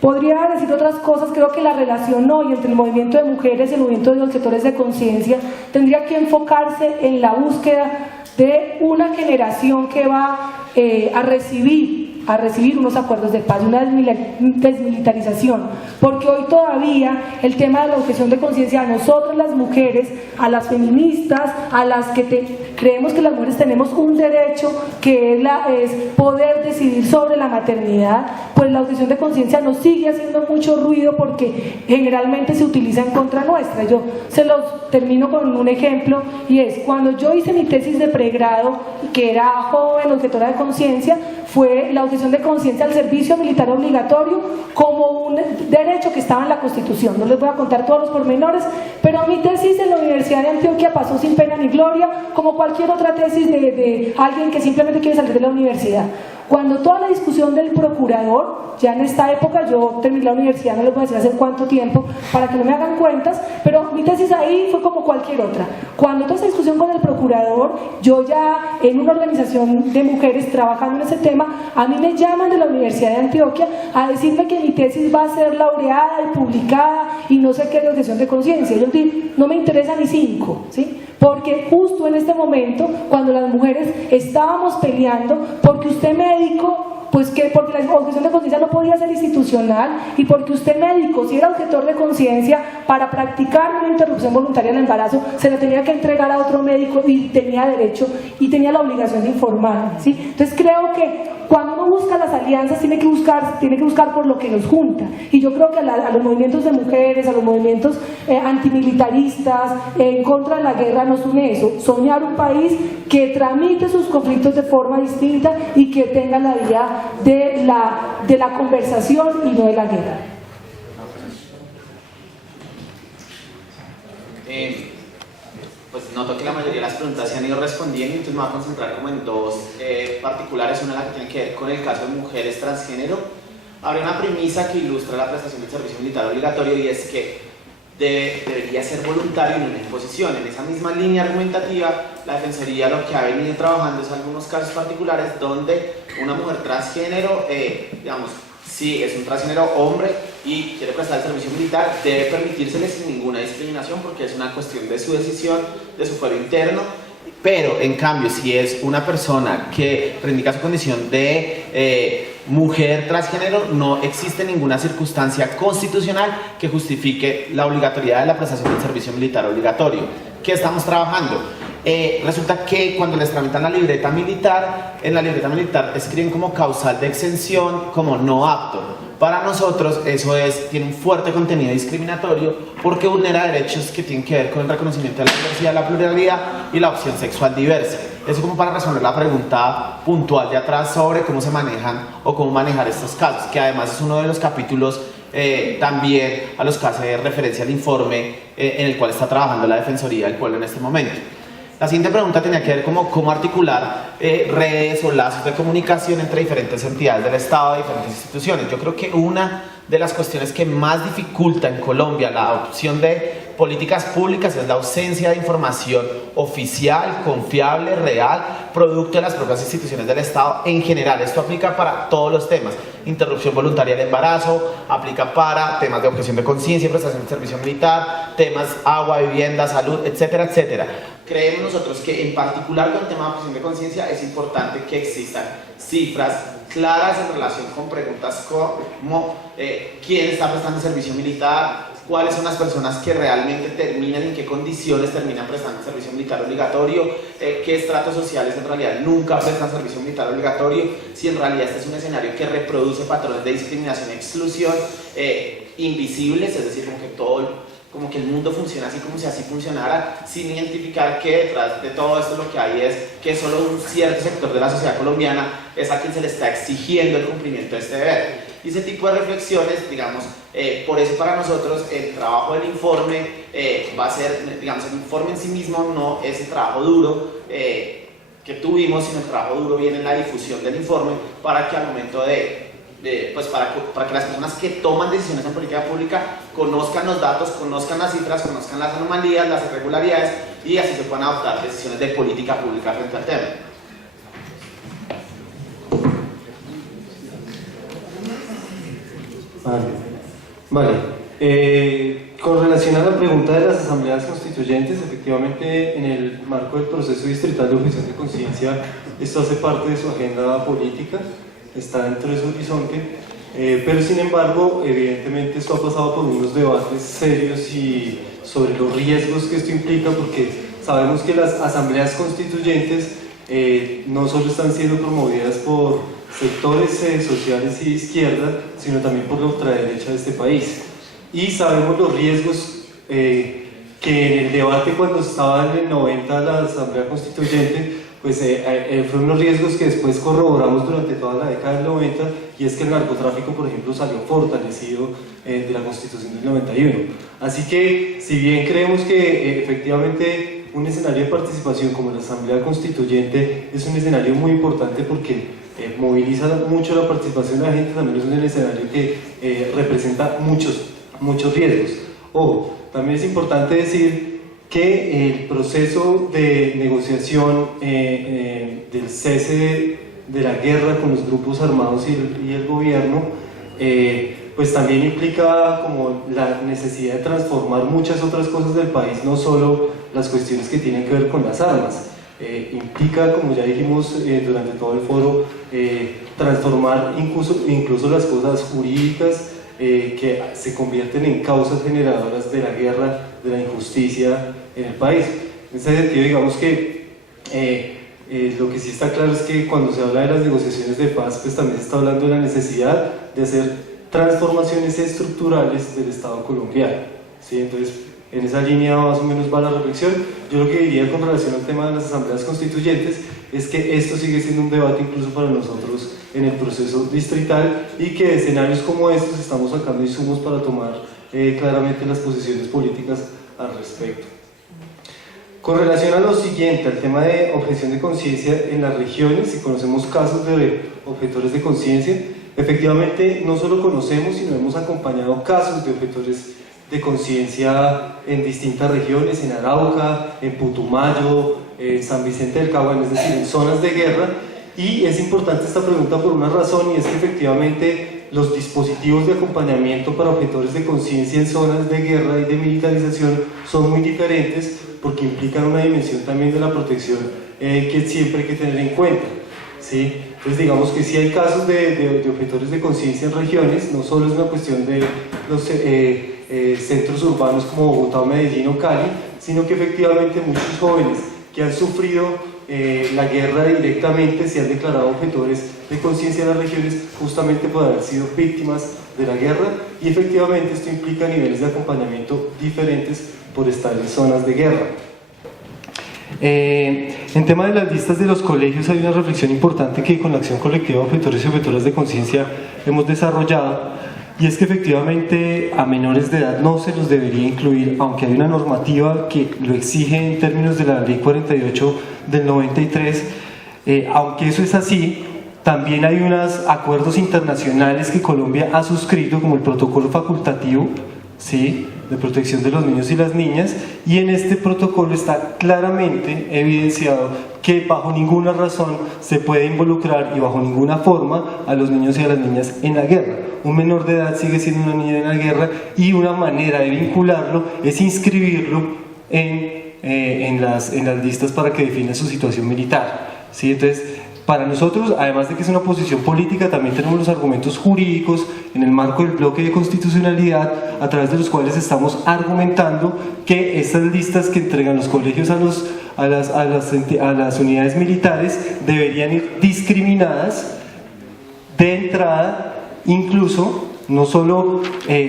Podría decir otras cosas, creo que la relación hoy entre el movimiento de mujeres y el movimiento de los sectores de conciencia tendría que enfocarse en la búsqueda de una generación que va a recibir unos acuerdos de paz, una desmilitarización, porque hoy todavía el tema de la objeción de conciencia a nosotros las mujeres, a las feministas, a las que creemos que las mujeres tenemos un derecho que es poder decidir sobre la maternidad, pues la objeción de conciencia nos sigue haciendo mucho ruido porque generalmente se utiliza en contra nuestra. Yo se los termino con un ejemplo, y es cuando yo hice mi tesis de pregrado, que era joven objetora de conciencia, fue la objeción de conciencia al servicio militar obligatorio como un derecho que estaba en la Constitución. No les voy a contar todos los pormenores, pero mi tesis en la Universidad de Antioquia pasó sin pena ni gloria, como cualquier otra tesis de alguien que simplemente quiere salir de la universidad. Cuando toda la discusión del procurador, ya en esta época, yo terminé la universidad, no les voy a decir hace cuánto tiempo, para que no me hagan cuentas, pero mi tesis ahí fue como cualquier otra. Cuando toda esa discusión con el procurador, yo ya en una organización de mujeres trabajando en ese tema, a mí me llaman de la Universidad de Antioquia a decirme que mi tesis va a ser laureada y publicada y no sé qué de objeción de conciencia. Yo dije, no me interesa ni 5, ¿sí? Porque justo en este momento, cuando las mujeres estábamos peleando, porque usted médico, pues que porque la objeción de conciencia no podía ser institucional y porque usted médico, si era objetor de conciencia, para practicar una interrupción voluntaria del embarazo, se la tenía que entregar a otro médico y tenía derecho y tenía la obligación de informarme, ¿sí? Entonces creo que cuando uno busca las alianzas tiene que buscar por lo que nos junta, y yo creo que a los movimientos de mujeres, a los movimientos antimilitaristas, en contra de la guerra, nos une eso: soñar un país que tramite sus conflictos de forma distinta y que tenga la vía de la conversación y no de la guerra. Pues noto que la mayoría de las preguntas se han ido respondiendo, entonces me voy a concentrar como en dos particulares. Una la que tiene que ver con el caso de mujeres transgénero. Habría una premisa que ilustra la prestación del servicio militar obligatorio, y es que debería ser voluntario y no una imposición. En esa misma línea argumentativa, la Defensoría lo que ha venido trabajando es algunos casos particulares donde una mujer transgénero, digamos, si es un transgénero hombre y quiere prestar el servicio militar, debe permitírsele sin ninguna discriminación, porque es una cuestión de su decisión, de su fuero interno. Pero, en cambio, si es una persona que reivindica su condición de mujer transgénero, no existe ninguna circunstancia constitucional que justifique la obligatoriedad de la prestación del servicio militar obligatorio. ¿Qué estamos trabajando? Resulta que cuando les tramitan la libreta militar, en la libreta militar escriben como causal de exención como no apto. Para nosotros eso tiene un fuerte contenido discriminatorio, porque vulnera derechos que tienen que ver con el reconocimiento de la diversidad, la pluralidad y la opción sexual diversa. Eso como para responder la pregunta puntual de atrás sobre cómo se manejan o cómo manejar estos casos, que además es uno de los capítulos también a los que hace referencia el informe en el cual está trabajando la Defensoría del Pueblo en este momento. La siguiente pregunta tenía que ver cómo articular redes o lazos de comunicación entre diferentes entidades del Estado, diferentes instituciones. Yo creo que una de las cuestiones que más dificulta en Colombia la adopción de políticas públicas es la ausencia de información oficial, confiable, real, producto de las propias instituciones del Estado en general. Esto aplica para todos los temas: interrupción voluntaria del embarazo, aplica para temas de objeción de conciencia, prestación de servicio militar, temas agua, vivienda, salud, etcétera, etcétera. Creemos nosotros que en particular con el tema de objeción de conciencia es importante que existan cifras claras en relación con preguntas como quién está prestando servicio militar, cuáles son las personas que realmente terminan, en qué condiciones terminan prestando servicio militar obligatorio, qué estratos sociales en realidad nunca prestan servicio militar obligatorio, si en realidad este es un escenario que reproduce patrones de discriminación y exclusión invisibles, es decir, como que el mundo funciona así como si así funcionara, sin identificar que detrás de todo esto lo que hay es que solo un cierto sector de la sociedad colombiana es a quien se le está exigiendo el cumplimiento de este deber. Y ese tipo de reflexiones, digamos, por eso para nosotros el trabajo del informe va a ser, digamos, el informe en sí mismo no es el trabajo duro que tuvimos, sino el trabajo duro viene en la difusión del informe, para que al momento pues para que las personas que toman decisiones en política pública conozcan los datos, conozcan las cifras, conozcan las anomalías, las irregularidades, y así se puedan adoptar decisiones de política pública frente al tema. Vale. Con relación a la pregunta de las asambleas constituyentes, efectivamente en el marco del proceso distrital de objeción de conciencia esto hace parte de su agenda política, está dentro de su horizonte, pero sin embargo evidentemente esto ha pasado por unos debates serios y sobre los riesgos que esto implica, porque sabemos que las asambleas constituyentes no solo están siendo promovidas por sectores sociales y de izquierda, sino también por la ultraderecha de este país, y sabemos los riesgos que en el debate cuando estaba en el 90 la asamblea constituyente, pues fueron unos riesgos que después corroboramos durante toda la década del 90, y es que el narcotráfico, por ejemplo, salió fortalecido de la Constitución del 91. Así que, si bien creemos que efectivamente un escenario de participación como la Asamblea Constituyente es un escenario muy importante porque moviliza mucho la participación de la gente, también es un escenario que representa muchos riesgos. Ojo, también es importante decir que el proceso de negociación del cese de la guerra con los grupos armados y el gobierno pues también implica como la necesidad de transformar muchas otras cosas del país, no solo las cuestiones que tienen que ver con las armas. Implica, como ya dijimos durante todo el foro, transformar incluso las cosas jurídicas que se convierten en causas generadoras de la guerra, de la injusticia en el país. En ese sentido, digamos que lo que sí está claro es que cuando se habla de las negociaciones de paz, pues también se está hablando de la necesidad de hacer transformaciones estructurales del Estado colombiano, ¿sí? Entonces, en esa línea más o menos va la reflexión. Yo lo que diría con relación al tema de las asambleas constituyentes es que esto sigue siendo un debate incluso para nosotros en el proceso distrital y que de escenarios como estos estamos sacando insumos para tomar claramente las posiciones políticas al respecto. Con relación a lo siguiente, al tema de objeción de conciencia en las regiones, si conocemos casos de objetores de conciencia, efectivamente no solo conocemos, sino hemos acompañado casos de objetores de conciencia en distintas regiones, en Arauca, en Putumayo, en San Vicente del Caguán, es decir, en zonas de guerra. Y es importante esta pregunta por una razón, y es que efectivamente los dispositivos de acompañamiento para objetores de conciencia en zonas de guerra y de militarización son muy diferentes porque implican una dimensión también de la protección que siempre hay que tener en cuenta, ¿sí? Entonces digamos que sí hay casos de objetores de conciencia en regiones, no solo es una cuestión de los centros urbanos como Bogotá, Medellín o Cali, sino que efectivamente muchos jóvenes que han sufrido la guerra directamente se han declarado objetores de conciencia en las regiones justamente por haber sido víctimas de la guerra, y efectivamente esto implica niveles de acompañamiento diferentes por estar en zonas de guerra. En tema de las listas de los colegios hay una reflexión importante que con la acción colectiva de objetores y objetoras de conciencia hemos desarrollado, y es que efectivamente a menores de edad no se los debería incluir, aunque hay una normativa que lo exige en términos de la Ley 48 del 93. Aunque eso es así, también hay unos acuerdos internacionales que Colombia ha suscrito, como el protocolo facultativo, ¿sí?, de protección de los niños y las niñas, y en este protocolo está claramente evidenciado que bajo ninguna razón se puede involucrar y bajo ninguna forma a los niños y a las niñas en la guerra. Un menor de edad sigue siendo una niña en la guerra, y una manera de vincularlo es inscribirlo en las listas para que defina su situación militar, ¿sí? Entonces, para nosotros, además de que es una posición política, también tenemos los argumentos jurídicos en el marco del bloque de constitucionalidad, a través de los cuales estamos argumentando que estas listas que entregan los colegios a las unidades militares deberían ir discriminadas de entrada, incluso no solo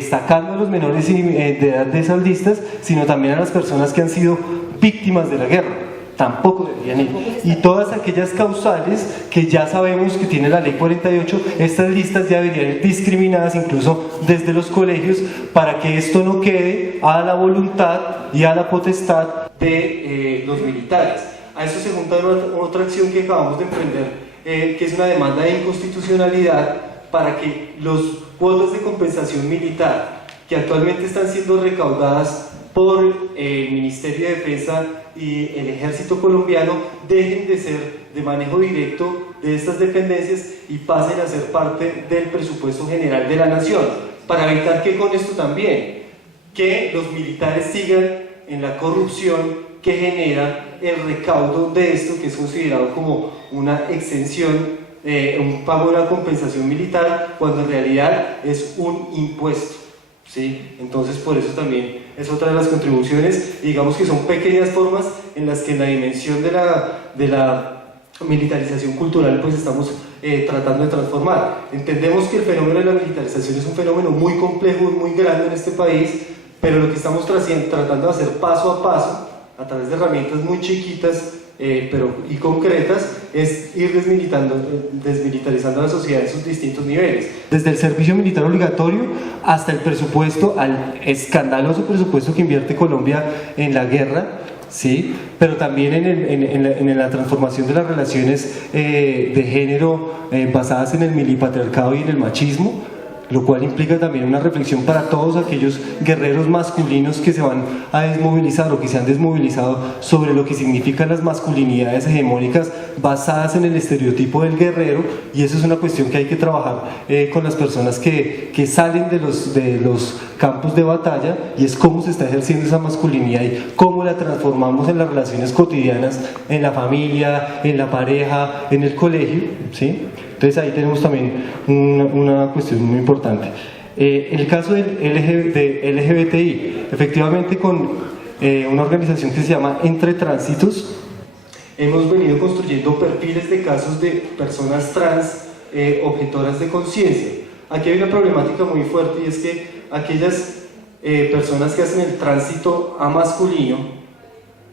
sacando a los menores de edad de esas listas, sino también a las personas que han sido víctimas de la guerra. Tampoco deberían ir. Y todas aquellas causales que ya sabemos que tiene la Ley 48, estas listas ya deberían ir discriminadas incluso desde los colegios, para que esto no quede a la voluntad y a la potestad de los militares. A eso se junta otra acción que acabamos de emprender, que es una demanda de inconstitucionalidad para que los cuotas de compensación militar que actualmente están siendo recaudadas por el Ministerio de Defensa y el Ejército colombiano dejen de ser de manejo directo de estas dependencias y pasen a ser parte del presupuesto general de la nación, para evitar que con esto también que los militares sigan en la corrupción que genera el recaudo de esto, que es considerado como una exención, un pago de una compensación militar, cuando en realidad es un impuesto, ¿sí? Entonces por eso también es otra de las contribuciones, digamos que son pequeñas formas en las que en la dimensión de la militarización cultural pues estamos tratando de transformar. Entendemos que el fenómeno de la militarización es un fenómeno muy complejo y muy grande en este país, pero lo que estamos tratando de hacer paso a paso, a través de herramientas muy chiquitas y concretas, es ir desmilitarizando a la sociedad en sus distintos niveles. Desde el servicio militar obligatorio hasta el presupuesto, al escandaloso presupuesto que invierte Colombia en la guerra, ¿sí? Pero también en la transformación de las relaciones de género basadas en el milipatriarcado y en el machismo, lo cual implica también una reflexión para todos aquellos guerreros masculinos que se van a desmovilizar o que se han desmovilizado sobre lo que significan las masculinidades hegemónicas basadas en el estereotipo del guerrero, y eso es una cuestión que hay que trabajar con las personas que salen de los campos de batalla, y es cómo se está ejerciendo esa masculinidad y cómo la transformamos en las relaciones cotidianas, en la familia, en la pareja, en el colegio, ¿sí? Entonces ahí tenemos también una cuestión muy importante. El caso del LGBTI, efectivamente con una organización que se llama Entre Tránsitos, hemos venido construyendo perfiles de casos de personas trans objetoras de conciencia. Aquí hay una problemática muy fuerte, y es que aquellas personas que hacen el tránsito a masculino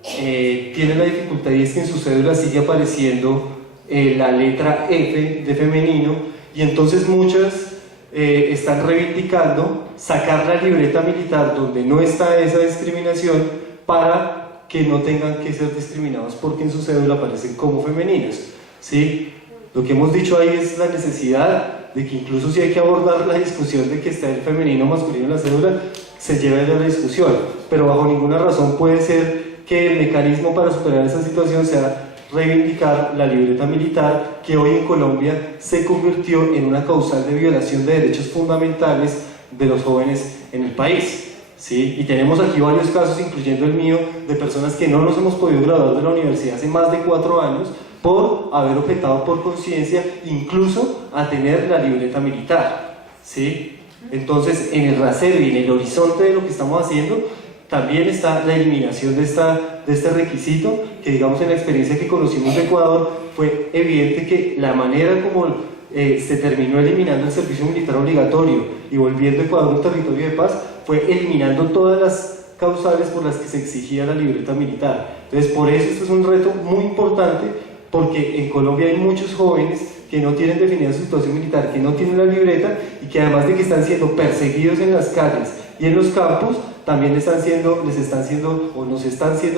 tienen la dificultad, y es que en su cédula sigue apareciendo la letra F de femenino, y entonces muchas están reivindicando sacar la libreta militar donde no está esa discriminación para que no tengan que ser discriminados porque en su cédula aparecen como femeninos, ¿sí? Lo que hemos dicho ahí es la necesidad de que incluso si hay que abordar la discusión de que está el femenino o masculino en la cédula, se lleve a la discusión, pero bajo ninguna razón puede ser que el mecanismo para superar esa situación sea reivindicar la libreta militar, que hoy en Colombia se convirtió en una causal de violación de derechos fundamentales de los jóvenes en el país, ¿sí? Y tenemos aquí varios casos, incluyendo el mío, de personas que no nos hemos podido graduar de la universidad hace más de 4 años por haber objetado por conciencia incluso a tener la libreta militar, ¿sí? Entonces, en el rasero y en el horizonte de lo que estamos haciendo también está la eliminación de este requisito, que digamos en la experiencia que conocimos de Ecuador fue evidente que la manera como se terminó eliminando el servicio militar obligatorio y volviendo a Ecuador un territorio de paz fue eliminando todas las causales por las que se exigía la libreta militar. Entonces por eso esto es un reto muy importante, porque en Colombia hay muchos jóvenes que no tienen definida su situación militar, que no tienen la libreta, y que además de que están siendo perseguidos en las calles y en los campos, también nos están siendo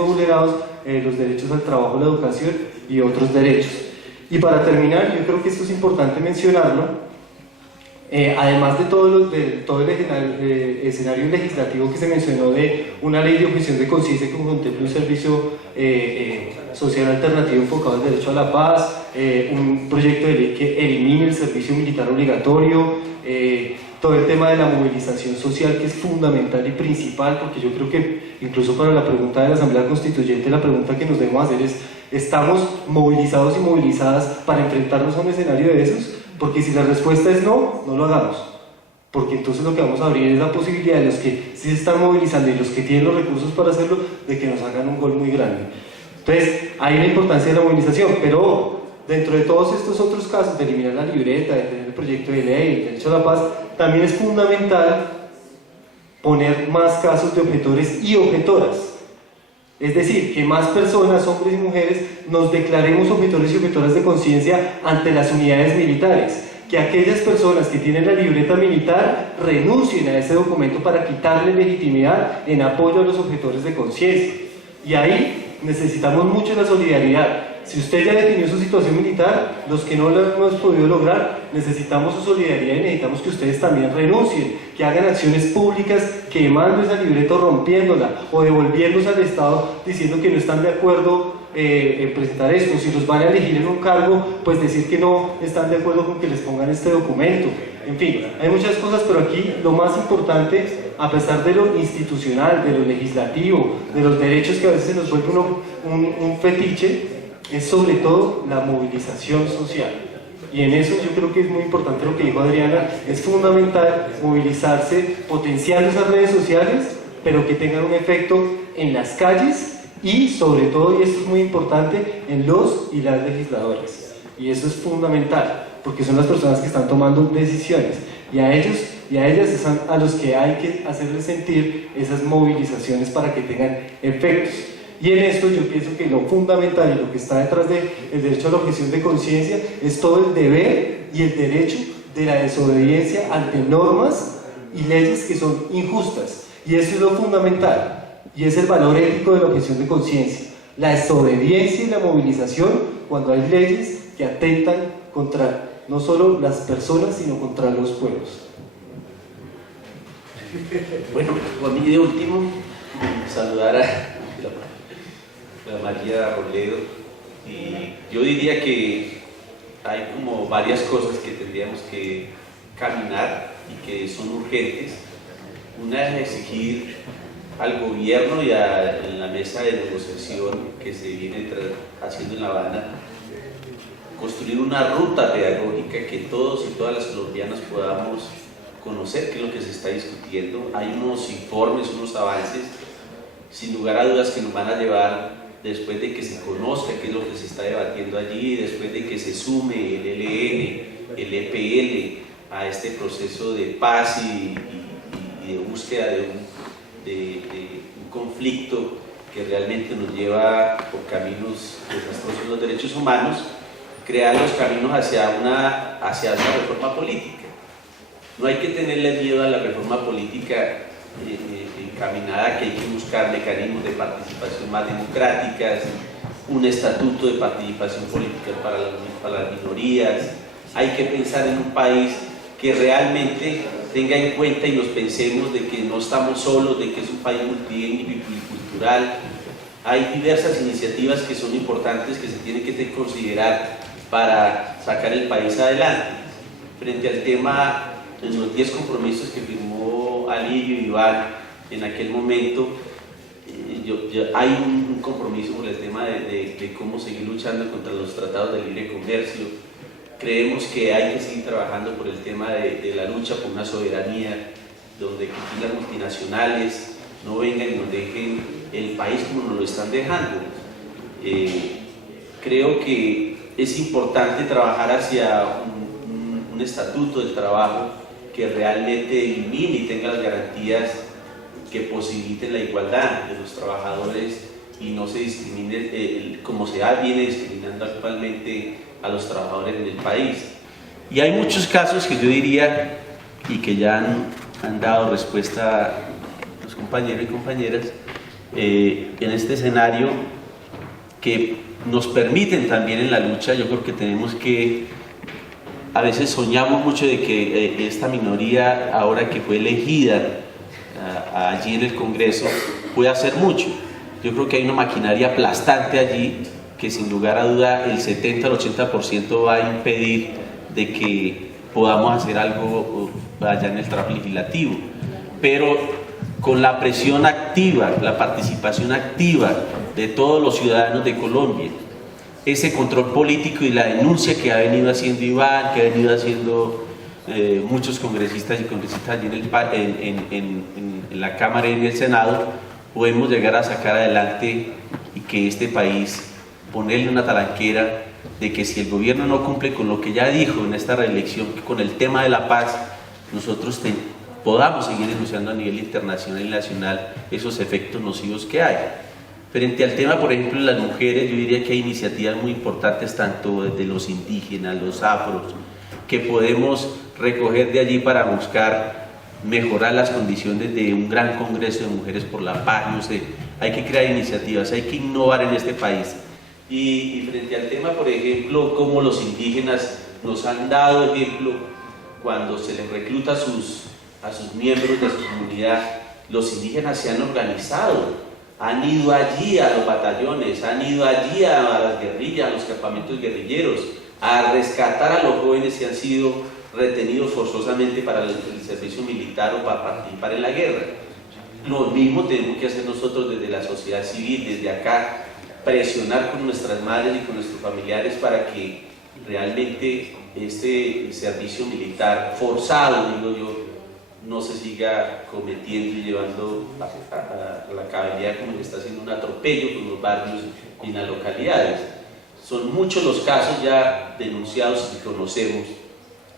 vulnerados los derechos al trabajo, la educación y otros derechos. Y para terminar, yo creo que esto es importante mencionarlo, además de todo el escenario legislativo que se mencionó de una ley de objeción de conciencia que contemple un servicio social alternativo enfocado al derecho a la paz, un proyecto de ley que elimine el servicio militar obligatorio, todo el tema de la movilización social, que es fundamental y principal, porque yo creo que incluso para la pregunta de la Asamblea Constituyente, la pregunta que nos debemos hacer es: ¿estamos movilizados y movilizadas para enfrentarnos a un escenario de esos? Porque si la respuesta es no, no lo hagamos, porque entonces lo que vamos a abrir es la posibilidad de los que sí se están movilizando y los que tienen los recursos para hacerlo, de que nos hagan un gol muy grande. Entonces, hay la importancia de la movilización, pero dentro de todos estos otros casos, de eliminar la libreta, de tener el proyecto de ley, el derecho a la paz, también es fundamental poner más casos de objetores y objetoras. Es decir, que más personas, hombres y mujeres, nos declaremos objetores y objetoras de conciencia ante las unidades militares. Que aquellas personas que tienen la libreta militar renuncien a ese documento para quitarle legitimidad en apoyo a los objetores de conciencia. Y ahí necesitamos mucho la solidaridad. Si usted ya definió su situación militar, los que no lo hemos podido lograr, necesitamos su solidaridad y necesitamos que ustedes también renuncien, que hagan acciones públicas quemando esa libreta, rompiéndola o devolviéndose al Estado diciendo que no están de acuerdo en presentar esto. Si los van a elegir en un cargo, pues decir que no están de acuerdo con que les pongan este documento. En fin, hay muchas cosas, pero aquí lo más importante, a pesar de lo institucional, de lo legislativo, de los derechos que a veces se nos vuelve un fetiche, es sobre todo la movilización social. Y en eso yo creo que es muy importante lo que dijo Adriana, es fundamental movilizarse, potenciando esas redes sociales, pero que tengan un efecto en las calles y sobre todo, y esto es muy importante, en los y las legisladores. Y eso es fundamental, porque son las personas que están tomando decisiones, y a ellos y a ellas son a los que hay que hacerles sentir esas movilizaciones para que tengan efectos. Y en esto yo pienso que lo fundamental y lo que está detrás del derecho a la objeción de conciencia es todo el deber y el derecho de la desobediencia ante normas y leyes que son injustas. Y eso es lo fundamental. y es el valor ético de la objeción de conciencia, la desobediencia y la movilización cuando hay leyes que atentan contra no solo las personas, sino contra los pueblos. Bueno, a mí de último, saludar a María Robledo, y yo diría que hay como varias cosas que tendríamos que caminar y que son urgentes. Una es exigir al gobierno y en la mesa de negociación que se viene haciendo en La Habana, construir una ruta pedagógica que todos y todas las colombianas podamos conocer qué es lo que se está discutiendo. Hay unos informes, unos avances, sin lugar a dudas, que nos van a llevar, después de que se conozca qué es lo que se está debatiendo allí, después de que se sume el ELN, el EPL a este proceso de paz y de búsqueda de un conflicto que realmente nos lleva por caminos desastrosos los derechos humanos, crear los caminos hacia una reforma política. No hay que tenerle miedo a la reforma política encaminada, que hay que buscar mecanismos de participación más democráticas, un estatuto de participación política para las minorías. Hay que pensar en un país que realmente tenga en cuenta y nos pensemos de que no estamos solos, de que es un país multiétnico y pluricultural. Hay diversas iniciativas que son importantes, que se tienen que considerar para sacar el país adelante. Frente al tema, en los 10 compromisos que firmó Alirio y Iván en aquel momento, hay un compromiso por el tema de cómo seguir luchando contra los tratados de libre comercio. Creemos que hay que seguir trabajando por el tema de la lucha por una soberanía, donde aquí las multinacionales no vengan y nos dejen el país como nos lo están dejando. Creo que es importante trabajar hacia un estatuto del trabajo que realmente elimine y tenga las garantías que posibiliten la igualdad de los trabajadores y no se discrimine como se viene discriminando actualmente a los trabajadores en el país. Y hay muchos casos que yo diría, y que ya han dado respuesta los compañeros y compañeras, en este escenario, que nos permiten también en la lucha. Yo creo que tenemos que, a veces soñamos mucho de que esta minoría, ahora que fue elegida allí en el Congreso, puede hacer mucho. Yo creo que hay una maquinaria aplastante allí que sin lugar a duda el 70 al 80% va a impedir de que podamos hacer algo allá en el trabajo legislativo. Pero con la presión activa, la participación activa de todos los ciudadanos de Colombia, ese control político y la denuncia que ha venido haciendo Iván, que ha venido haciendo muchos congresistas y congresistas allí en la Cámara y en el Senado, podemos llegar a sacar adelante y que este país, ponerle una talanquera de que si el gobierno no cumple con lo que ya dijo en esta reelección, con el tema de la paz, nosotros podamos seguir denunciando a nivel internacional y nacional esos efectos nocivos que hay. Frente al tema, por ejemplo, de las mujeres, yo diría que hay iniciativas muy importantes, tanto desde los indígenas, los afros, que podemos recoger de allí para buscar mejorar las condiciones de un gran congreso de mujeres por la paz. No sé, hay que crear iniciativas, hay que innovar en este país. Y frente al tema, por ejemplo, cómo los indígenas nos han dado ejemplo cuando se les recluta a sus miembros de su comunidad, los indígenas se han organizado, han ido allí a los batallones, han ido allí a las guerrillas, a los campamentos guerrilleros, a rescatar a los jóvenes que han sido retenidos forzosamente para el servicio militar o para participar en la guerra. Lo mismo tenemos que hacer nosotros desde la sociedad civil, desde acá, presionar con nuestras madres y con nuestros familiares para que realmente este servicio militar forzado, digo yo, no se siga cometiendo y llevando a la cabalidad como que está haciendo un atropello con los barrios y en las localidades. Son muchos los casos ya denunciados y conocemos.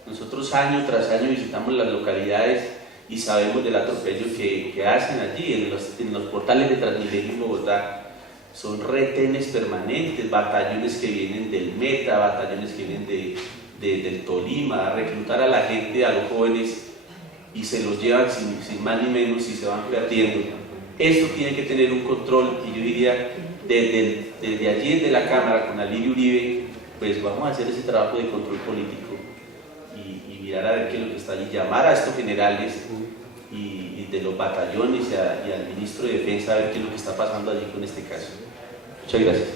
Nosotros año tras año visitamos las localidades y sabemos del atropello que hacen allí, en los portales de Transmilenio en Bogotá. Son retenes permanentes, batallones que vienen del Meta, batallones que vienen del Tolima, a reclutar a la gente, a los jóvenes, y se los llevan sin más ni menos y se van perdiendo. Esto tiene que tener un control, y yo diría, desde allí, desde la Cámara, con Alirio Uribe, pues vamos a hacer ese trabajo de control político y mirar a ver qué es lo que está allí, llamar a estos generales y de los batallones y al ministro de Defensa a ver qué es lo que está pasando allí con este caso. Muchas gracias.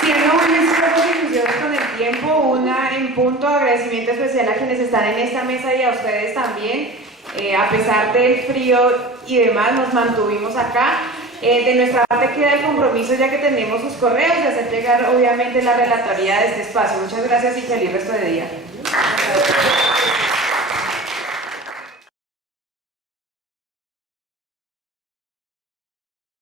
Siendo muy expertos y juiciosos con el tiempo, una en punto, agradecimiento especial a quienes están en esta mesa y a ustedes también. A pesar del frío y demás, nos mantuvimos acá. De nuestra parte queda el compromiso, ya que tenemos sus correos, de hacer llegar obviamente la relatoría de este espacio. Muchas gracias y feliz resto de día.